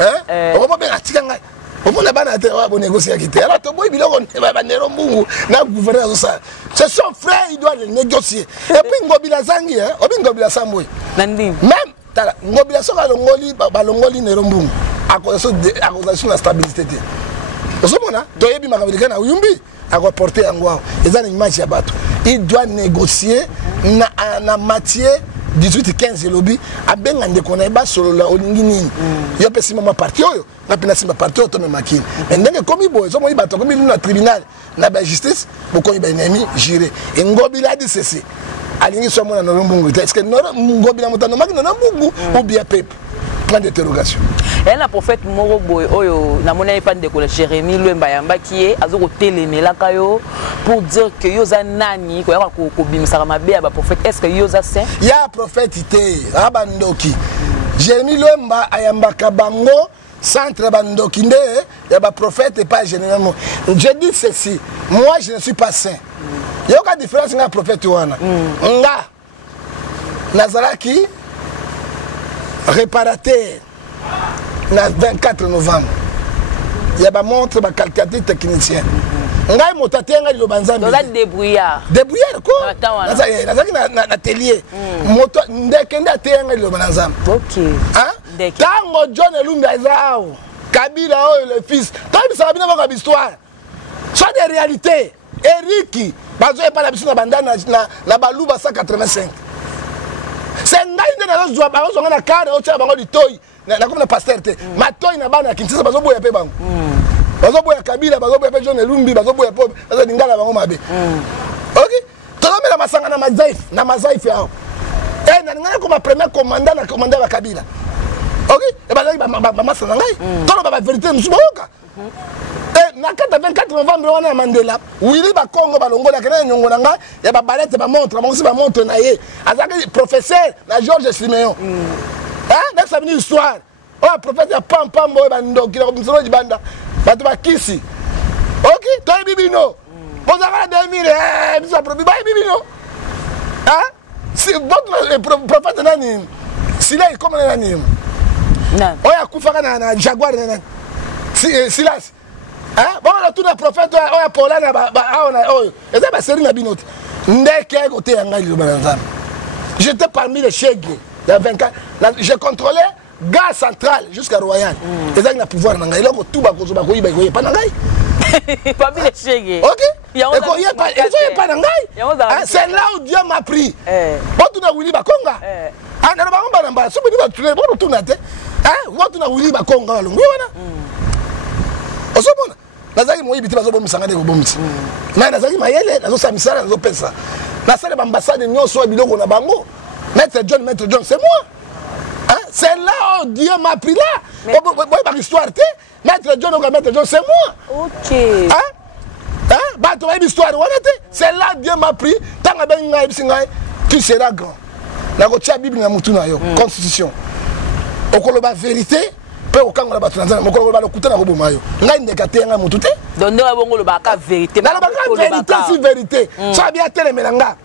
on va bien atika ngai omona bana te wa négocier quitter alors to boy biloko ba nero mbungu na gouverneur ça c'est son frère il doit le négocier et puis ngobila zangi obi ngobila samboy nandi même tala ngobila soka longoli ba longoli nero mbungu accusation de stabilité te ozomona to yebi makabili na uyumbi akoporter yango ezana image ya bato il doit négocier na matière 18-15 lobby abenga ndeko na ba solo la olingi nini yo pesi mama parti oyo na pina sima parti to me makini ndenge komi boy so mo ibato komi na tribunal na ba justice boko iba nemi juré et ngobila di ceci alingi so mo na Mbungu est-ce que ngobila mutano makini na Mbungu ou bien peuple point d'interrogation et la prophète moro boy oyo na mona pas ndeko le Jérémie Lwemba yamba qui est azoko telemela kayo pour dire que yoza nani ko yaka ko bimisa mabe ya ba prophète est-ce que yoza saint ya prophète ité abandoki Jérémie Lwemba ayamba kabango centre bandoki nde ya ba prophète et pas généralement je dis ceci moi je ne suis pas saint yoka différence nga prophète wana nga Nazaraki réparateur le 24 novembre il y a ba montre ba calculateur technicien ngai motate ngai lo banzambi dola débrouillard quoi nazaki na atelier moto ndeke ndate ngai lo banzambi OK hein tango John Elumbi azao Kabila le fils tant ça bina ba histoire soit des réalités Eric bazo pas la biso na bandana na baluba 185 c'est ngai nde na zo ba zo na kare o tia bango litoi na comme na pasteur te matoi na bana Kinshasa bazo boya pe bango bazo boya Kabila bazo boya pe John Elumbi bazo boya pe bazo dingala bango mabe OK tolome la masanga na mazaif yao na ngana comme premier commandant na commandant ba Kabila OK e ba masanga ngai tolo ba vérité musuboka na 24 novembre wana Mandela wili ba Congo balongola kana nyongo nanga ya ba balette ba montre ba aussi ba montre na ye azaki professeur na Georges Siméon hein ça venu histoire oh professeur pam boy bandoki na komsolo dibanda bato ba kisi OK to bibino bozaka 2000 bisa probi ba bibino hein si votre prophète nani sila comme nani non oya kufaka na Jaguar nani Silas hein bon la tout le prophète oya Paula na ba oyo eza ba série na binote ndeke côté ya ngai le banzam j'étais parmi les chèques il y a 24 j'ai contrôlé gare centrale jusqu'à Royal eza na pouvoir na ngai loko tout ba ko ba ko iba ko pas na ngai parmi les chèques OK et ko y pas na ngai c'est là où Dieu m'a pris bon tu na wili ba konga na ba ngomba na ba so bi ba tule bon tu na te wo tu na wili ba konga longo wana osomona nazaki moyi biti bazo bomisanga ndeko bomisi mais nazaki mayele nazo samisala nazo pesa na sale ambassade nyonso biloko na bango maître John c'est moi hein c'est là où Dieu m'a pris là boy ba histoire te maître John c'est moi OK hein bato ba histoire wana te c'est là Dieu m'a pris tanga ben ngai bisingai tu seras grand na ko tia bible na mutu na yo constitution okoloba vérité pe okanga ba tranzana mokolo ba lokuta na koboma yo ngai ndeka te nga mutu te donc ndeka bongo lo ba ka vérité na ba ka vérité si vérité ça bien telemela nga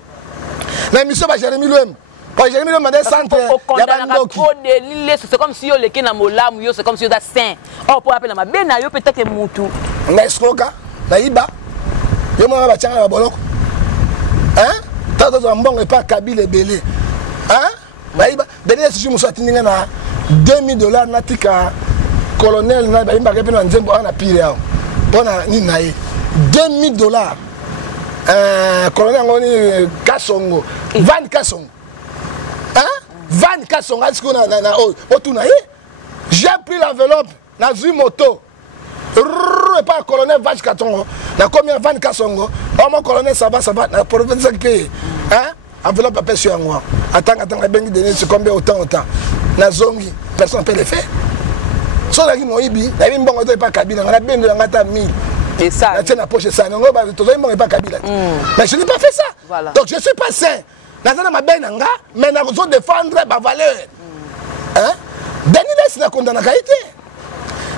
na mission ba Jérémie Lwemba Jérémy demandé centre. C'est comme si on les na molam, c'est comme si on a saint. Oh pour appeler ma bena yo peut-être que mutu. Mais stroka, naïba. Yo mo ba tchanga ba boloko. Hein? Tata zo mbongo pas Kabila belé. Hein? Naïba, dernier si je me sorti na $2000 natika colonel na ba imba ke pena nzembo ana pire yao. Bona ni naï. $2000. Colonel ngoni Kasongo. Van Kasongo. Hein? Van Kasongo, j'ai pris l'enveloppe, na zui moto. Et pas colonel Vache Katongo. Na combien Van Kasongo? Oh mon colonel ça va. Na province qui hein? Enveloppe appelle sur moi. Attends, la bengi donner c'est combien autant. Na zongi, personne peut le faire. So la qui moibi, la bi mbongo to pas Kabila, na ben de ngata 1000. Et ça. La tienne poche ça, non ba to zo mbongo pas Kabila. Mais je n'ai pas fait ça. Voilà. Donc je suis pas sain. Nazana mabenanga, mais na besoin défendre ma valeur. Hein? Denis na condamné kaité.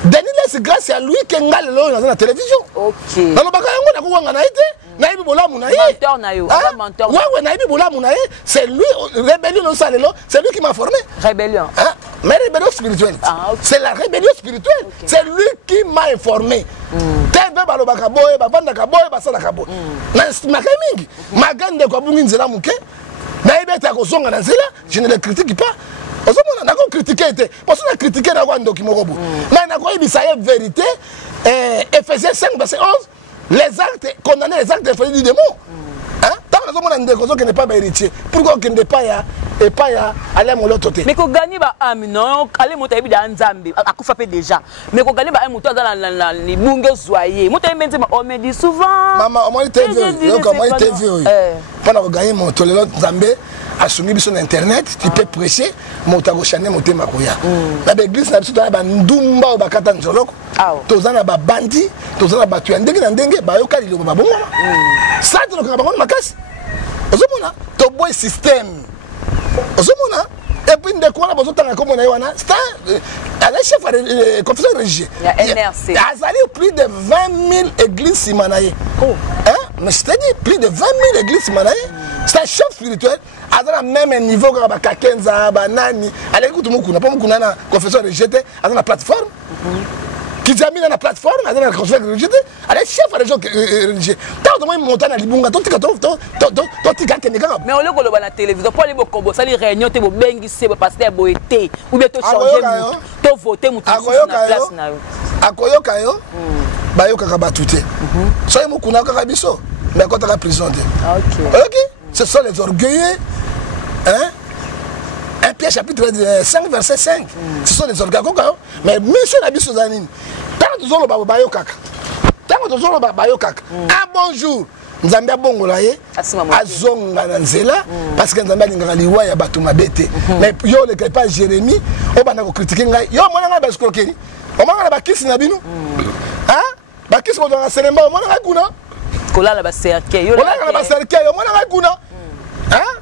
Denis grâce à lui que ngal lo dans la télévision. OK. Na lo baka yango na kuwanga na été. Na ibi bola munaye. Menteur na yo, menteur. Ouais, na ibi bola munaye, c'est lui rébellion no salelo, c'est lui qui m'a formé. Rébellion. Hein? Mais rébellion spirituelle. Ah, okay. C'est la rébellion spirituelle. Okay. C'est lui qui m'a informé. Tebe balo baka boye, ba vanda ka boye, ba sala ka boye. Na makamingi, magande ko bungi nzela muke. Je ne les critique pas. Je ne critiqué. Parce que critiqué mais ça est vérité. Ephésiens 5, verset 11. Les actes, condamner les actes de du démon. Tant que n'est pas héritier. Pourquoi qu'il n'est pas et pas aller à mon autre côté. Mais qu'on gagne non, aller monter dans Nzambe, à coup fait déjà. Mais qu'on gagne un moteur dans les bungas zoyés. Monter on me dit souvent. Maman, on m'a dit pendant que gagner mon tolérant Nzambe a soumis sur internet, tu peux prêcher mon tago chané mon thème makoya. La église n'a pas de ndumba ou bakata njoloko. Tozana ba bandi, tozana ba tu ndenge na ndenge ba yoka lilo ba bongo. Ça tu le ba makasi. Ozomona to boy système. Ozomona et puis de quoi la besoin de comme on a wana c'est à la chef de confession religieux. Il y a NRC. Il y a plus de 20 000 églises simanaye. Hein? Mais je te dis plus de 20 000 églises simanaye. C'est un chef spirituel à même niveau que ba Kakenza banani. Allez écoute mukuna pas mukuna na confession religieux à la plateforme. Qui jamais dans la plateforme à la confession religieux. Allez chef religieux. Tant de moi monter na libunga to tika keneka. Mais on le voit à la télévision pour les combo ça les réunions te bo bengi se pasteur boité ou bien to changer to voter mutu na place na yo. Akoyoka yo. Ba yoka ka batute. So mukuna ka biso. Mais quand la prison. OK. Ce sont les orgueilleux. Hein? 1 Pierre chapitre 5 verset 5. Ce sont les orgueilleux. Mais monsieur Nabiso Zanine, tant que nous avons bayokaka. Tant que nous avons bayokaka. Un bonjour. Nous avons bon golaye. Azonga nanzela parce que nous avons ngala liwa ya batu mabete. Mais yo le pas Jérémy, on va nous critiquer ngai. Yo mona nga baskokeli. O mona ba kisi na binu. Hein? Ba kisi mo dans Selemba, o mona nga kuna. Kolala ba cercueil. Yo la ba cercueil, o mona nga kuna. Hein?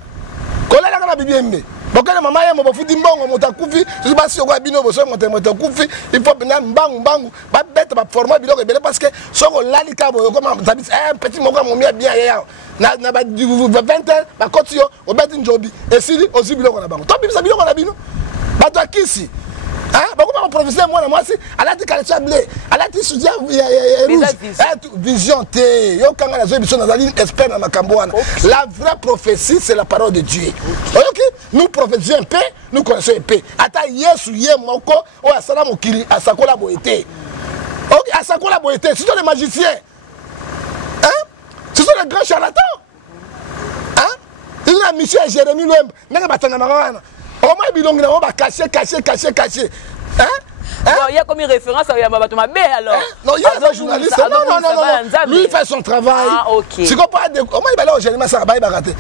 Kolala kana bibiembe. Bokana mama ya mo bafuti mbongo motakufi, je pas si okwa bino boso motakufi, il faut bina mbangu ba bête ba former biloko ebele parce que soko lali ka boyo comme tabis petit moko mo mia bien ya. Na ba 20 heures ba kotio o beti njobi. Et si ozi biloko na bango. To bimisa biloko na bino. Ba to akisi. Hein? Pourquoi professeur moi si à la calcia blé, à la soutien vision T. Yo kanga na zo biso na zali expert na makamboana. La vraie prophétie c'est la parole de Dieu. OK? Nous prophétisons paix, nous connaissons paix. Ata Yesu ye moko o asala mokili asakola boité. OK, asakola boité, ce sont les magiciens. Hein? Ce sont les grands charlatans. Hein? Ils ont la mission à Jérémy Louemba. Nanga batanga na wana. Au moins, bilongi na va cacher. Hein? Il y a comme une référence à Yamabato Mabé alors. Non, il y a un journaliste. Non. Lui, il fait son travail. Ah, ok. C'est quoi pas de. Au moins, il va là au Jérémy, ça va barater.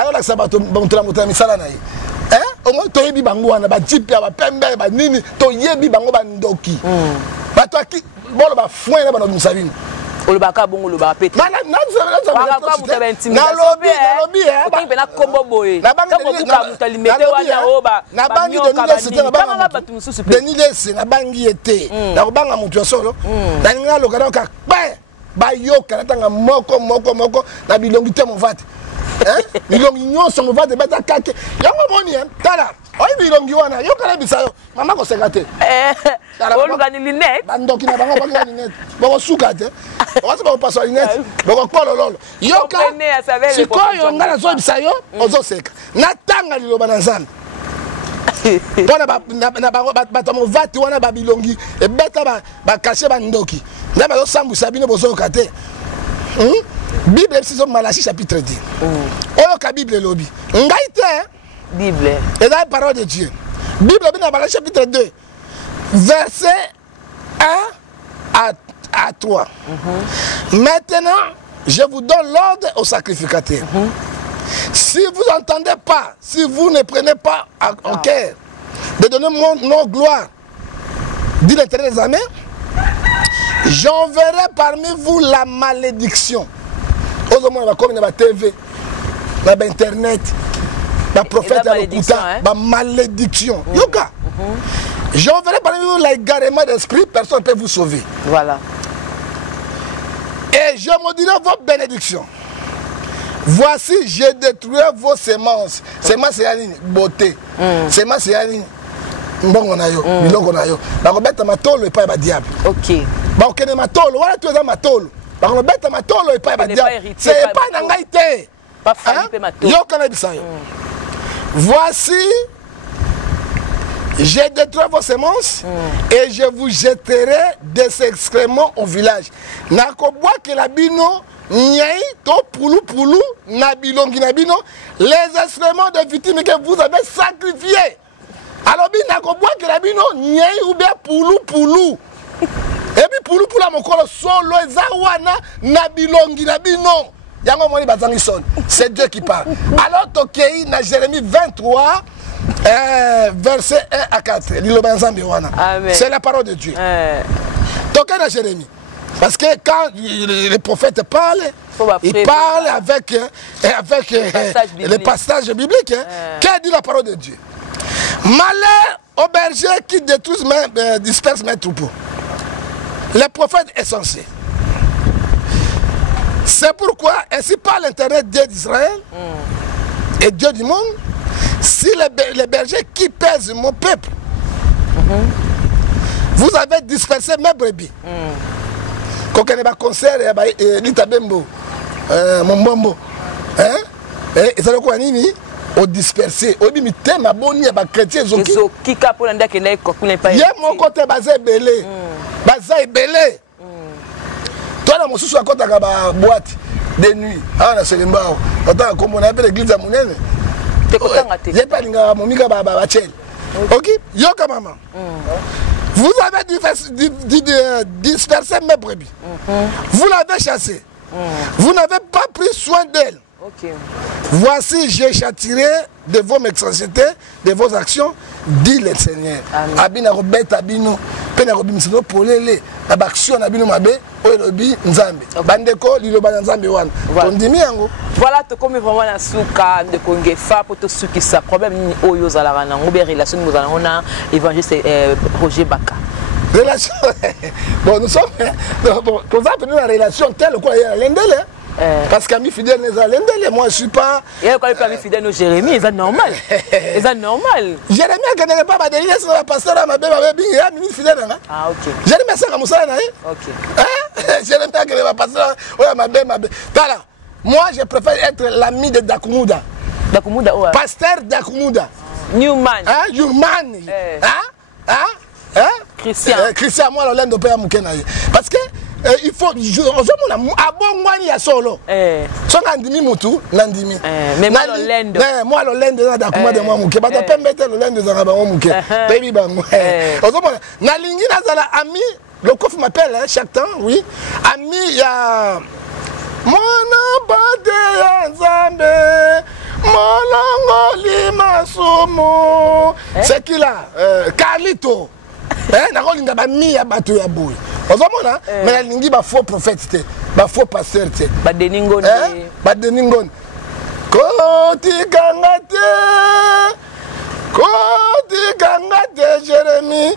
Alors là, ça va te montrer misala na. Hein? Au moins, tu yebi bango wana ba jipe ba pembe ba nini, tu yebi bango ba ndoki. Ba to ki bolo ba foin na ba no musabini. Olubaka bongo olubaka pete. Na bangi ete na kobanga mutu ya solo na ninga lokana ka ba yoka na tanga moko na bilongi te movate Milongi nyonso mova de beta kake. Yango moni tala. Oyi milongi wana yo kala bisayo. Mama ko sekate. Oluka ni lunette. Bandoki na bango bakina lunette. Boko suka te. Wasi boko paso lunette. Boko kolo lolo. Yo ka. Sikoyo ngana zo bisayo ozo seka. Na tanga liloba na Nzambe. Bona ba movati wana ba bilongi e beta ba cacher ba ndoki. Na ba zo sambu sabino bozo kate. Bible c'est Malachie chapitre 10. Oyo ka Bible lobi. Ngai te Bible. Et dans la parole de Dieu. Bible dans Malachie chapitre 2. Verset 1 à 3. Maintenant, je vous donne l'ordre au sacrificateur. Si vous n'entendez pas, si vous ne prenez pas en cœur de donner mon gloire, dit l'Éternel des armées, j'enverrai parmi vous la malédiction. Aujourd'hui, comme la TV, Internet, la prophète, la malédiction. Yoka. J'enverrai parmi vous l'égarement d'esprit, personne ne peut vous sauver. Voilà. Et je maudirai vos bénédictions. Voici, je détruirai vos semences. Semences, c'est une beauté. Semences, c'est une mbongo na yo, biloko na yo. Ba ko beta matolo epai ba diable. OK. Ba ko kene matolo, wala tu eza matolo. Ba ko beta matolo epai ba diable. C'est pas na ngai te. Pas Philippe matolo. Yo kana bisayo. Voici, je détruirai vos semences et je vous jetterai des excréments au village. Nako bois que la bino nyai to poulou poulou na bilongi na bino les excréments de victimes que vous avez sacrifiés. Alors, il y a des ou bien poulou poulou. Et puis, poulou poulou, mon corps solo, zawana, nabilongi, nabino. C'est Dieu qui parle. Alors, Tokei, dans Jérémie 23, verset 1 à 4. C'est la parole de Dieu. Tokei, dans Jérémie. Parce que quand les prophètes parlent, ils parlent avec les passages bibliques. Qu'est-ce dit la parole de Dieu? Malheur aux bergers qui détruisent, dispersent mes troupeaux. Le prophète est censé. C'est pourquoi, ainsi parle l'Internet Dieu d'Israël et Dieu du monde, si les bergers qui pèsent mon peuple, vous avez dispersé mes brebis. Quand on a un concert, l'Itabembo, mon bombo, et ça le quoi nini? Au dispersé, au limité, ma bonne ma chrétien zoki. Qui capole en dakene kokune pa. Y'a mon côté basé belé, basé belé. Toi là mon sous à côté de la boîte de nuit. Ah na selembao. Attends comme on appelle l'église à Mounene. T'es content à te. J'ai pas l'inga mon miga baba chel. Ok, yoka maman. Vous avez dispersé mes brebis. Vous l'avez chassé. Vous n'avez pas pris soin d'elle. Okay. Voici, je châtirai de vos méchancetés, de vos actions, dit le Seigneur. Abina robet abino, pena robimisino polele, abaction abino mabe, oelobi nzambe. Bandeko liloba nzambe wan. Tondimi yango. Voilà, tu comme vraiment na souka de kongefa pour te souki ça problème ni oyo zalaka na ngobé relation nous allons on évangile Roger Baka. Relation. Bon, nous sommes bon, pour ça tenir la relation telle quoi il y a l'endele. Parce qu'ami fidèle les alendele, moi je suis pas. Et quand il parle fidèle au Jérémie, c'est normal. C'est normal. Jérémie quand n'est pas ma dernière c'est la pasteur ma bébé il a mis fidèle là. Ah OK. Jérémie ça comme ça là. OK. Jérémie quand il va passer ouais ma bébé. Voilà. Moi je préfère être l'ami de Dakumuda. Dakumuda ouais. Pasteur Dakumuda. Newman. Hein, Newman. Christian moi le lendo père mukena. Parce que il faut abongwani ya solo songa ndimi mutu na ndimi mais moi le lendo na dakuma de moi muke bata pembete le lendo za bango muke baby bango ozomona na lingi nazala ami le coffre m'appelle chaque temps oui ami ya mona bade ya nzambe molongo limasumu c'est qui là Carlito nakolinga bami ya bato ya boy ozomona mais nalingi ba faux prophète te ba faux pasteur te ba deningoni koti kangate Jérémie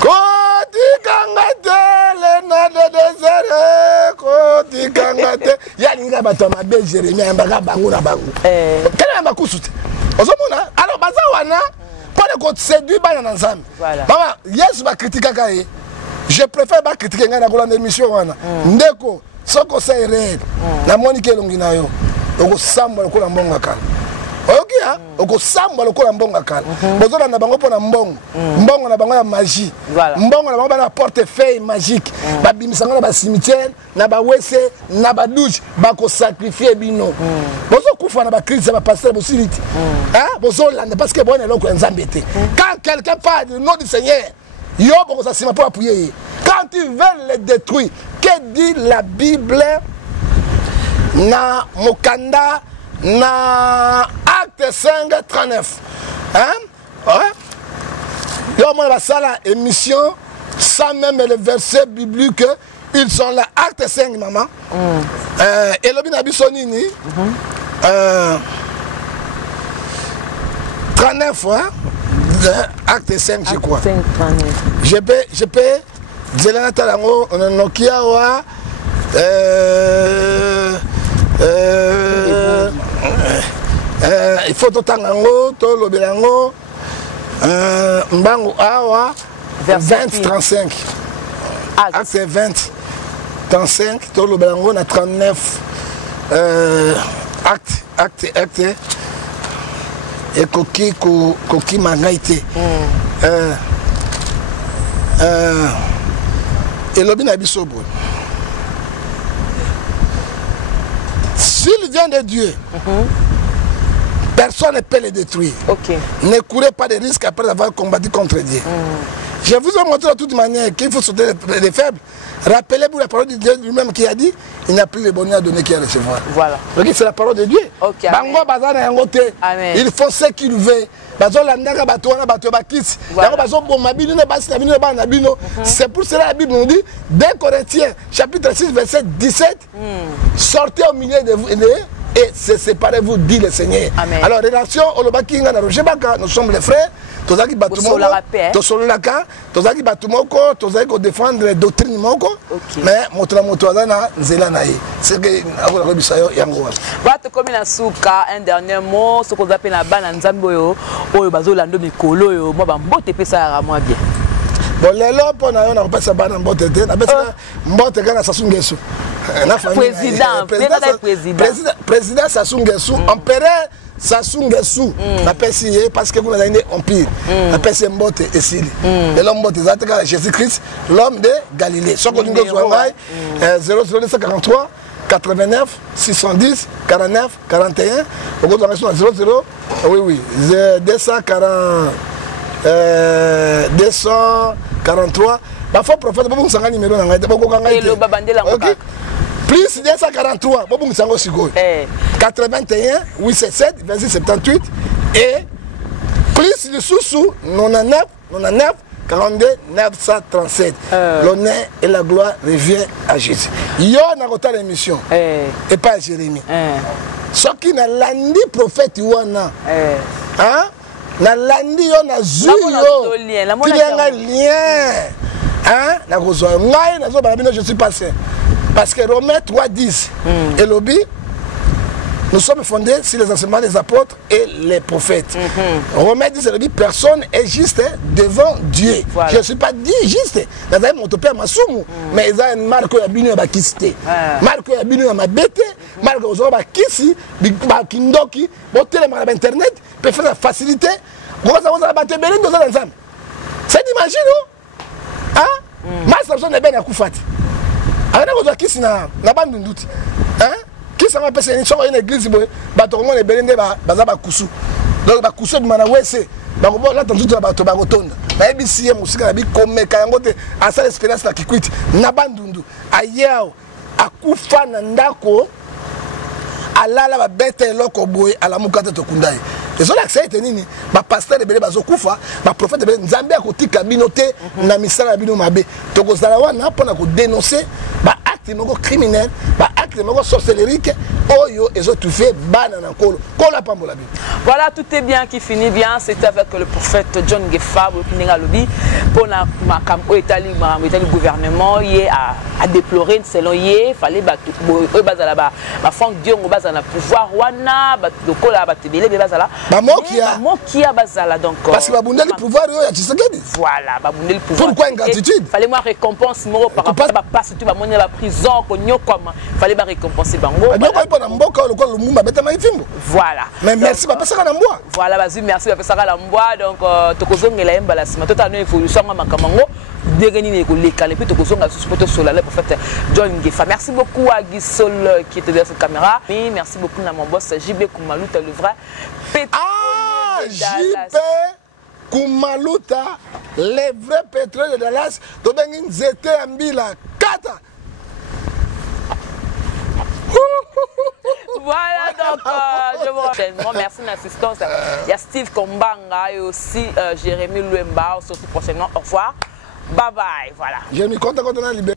koti kangate le na de désert koti kangate ya lingi balinga bato mabe Jérémie ambaka bango na bango kana ba kusuti ozomona alors bazawana pour ko séduire bana na nzambe mama Yesu ba critiquer kaye je préfère ba critiquer ngana ko la émission wana ndeko soko c'est réel na monique longi na yo oko samba ko la mbonga kala ok hein oko samba ko la mbonga kala bozola na bango pona mbongo mbongo na bango ya magie mbongo na bango na portefeuille magique ba bimisanga na ba cimetière na ba wese na ba douche ba ko sacrifier bino bozo kufa na ba Christ ba pasteur bosiliti hein bozola parce que bon eloko nzambe te quand quelqu'un parle du nom du Seigneur yo boko ça sima pour appuyer quand ils veulent les détruire que dit la Bible na Mokanda na acte 5 39 hein ouais yo moi la salle émission sans même le verset biblique ils sont là acte 5 maman et le bina bisonini 39 hein acte 5 je crois 5 39 je peux Zelana talango Nokia wa il faut totango to lobelango mbango awa 20 35 acte 20 35 to lobelango na 39 acte et koki mangaite et l'objet n'a pas de s'il vient de Dieu, personne ne peut le détruire. Ne courez pas de risques après avoir combattu contre Dieu. Je vous ai montré de toute manière qu'il faut sauter les faibles. Rappelez-vous la parole de Dieu lui-même qui a dit il n'y a plus le bonheur à donner qu'à recevoir. Voilà. Donc c'est la parole de Dieu. Il faut ce qu'il veut. C'est pour cela la Bible nous dit 2 Corinthiens chapitre 6 verset 17 sortez au milieu de vous et séparez-vous dit le Seigneur. Amen. Alors relation nous sommes les frères tozaki batumoko tosololaka tozaki batumoko tozaki ko défendre les doctrines moko mais moto azana nzela na ye c'est que akona bisayo yango bato komi na suka un dernier mot ce qu'on appelle na bana nzambe oyo bazolando mikolo yo mo ba mbote pesa ya moi bien bon lelo pona yo na kopesa bana mbote te na pesa mbote kana Sassou Nguesso na famille président Sassou Nguesso empereur Sassou Nguesso na pesi parce que vous avez un empire na pesi mbote esili et l'homme mbote zataka Jésus-Christ l'homme de Galilée soko dingo zwangai 00243 89 610 49 41 au go dans 00 oui 240 243 ba faux prophète ba bunganga numéro na ngai ba ko kanga ite OK plus 243 ba bunganga siko 81 877 2678 et plus le sous 99 42 937 l'honneur et la gloire revient à Jésus yo na kota l'émission et pas Jérémie ce qui na landi prophète wana hein na landi yo na zuyo tilenga lien hein na kozwa ngai na zo bana je suis passé parce que Romains 3:10 et lobby nous sommes fondés sur les enseignements des apôtres et les prophètes. Romains 10 et personne est juste devant Dieu. Voilà. Je ne suis pas dit juste. Mais ils ont une marque qui a été marque qui a été marque qui a été internet peut faire la facilité. C'est d'imaginer, non? Hein? Ma personne est bien à Koufati. Alors, qui est na bandunduti. Hein? Qui s'en va passer une église, bateau les belende bazaba kusu. Donc, bakusu de manawese. Bakobo là tanzu bato bagotonda. Na ebisi musika na bi komeka yangote asa experience na kikwiti. Na bandundu. Ayao akufa na ndako alala ba bete loko boy ala mukata tokundai. Et ça c'est nini ba pasteur de belé bazokufa, ba prophète de belé nzambe akotika binote na misala bino mabe. Tokozala wana pona ko dénoncer ba acte moko criminel, ba acte moko sorcellerique oyo ezo tout fait banana kolo kola pambola bi. Voilà, tout est bien qui finit bien. C'était avec le prophète John Gefa pour le gouvernement a déploré selon il fallait battre Dieu pouvoir wana donc parce que babunda le pouvoir yo ya Tshisekedi. Voilà, babunda le pouvoir. Pourquoi ingratitude? Fallait moi récompense mo par rapport à passe tout ba moni la prison ko nyokoma. Fallait ba récompenser bango. Voilà. Mais merci papa ça na mboa. Voilà, vas-y, merci papa ça na mboa donc tokozongela embala sima totalement évolution ma makamango dégani ko lekale puis tokozonga sous poto solale pour faire John Gefa. Merci beaucoup à Gisol qui était derrière cette caméra. Et merci beaucoup à mon boss JB Kumaluta le vrai pétrolier de JB Kumaluta le vrai pétrolier de Dallas to bengi nzete ambila kata. Voilà, donc je vous remercie. Merci de l'assistance. Il y a Steve Kombanga et aussi Jérémy Luemba. On se retrouve prochainement. Au revoir. Bye bye. Voilà. Jérémy, quand on a libéré.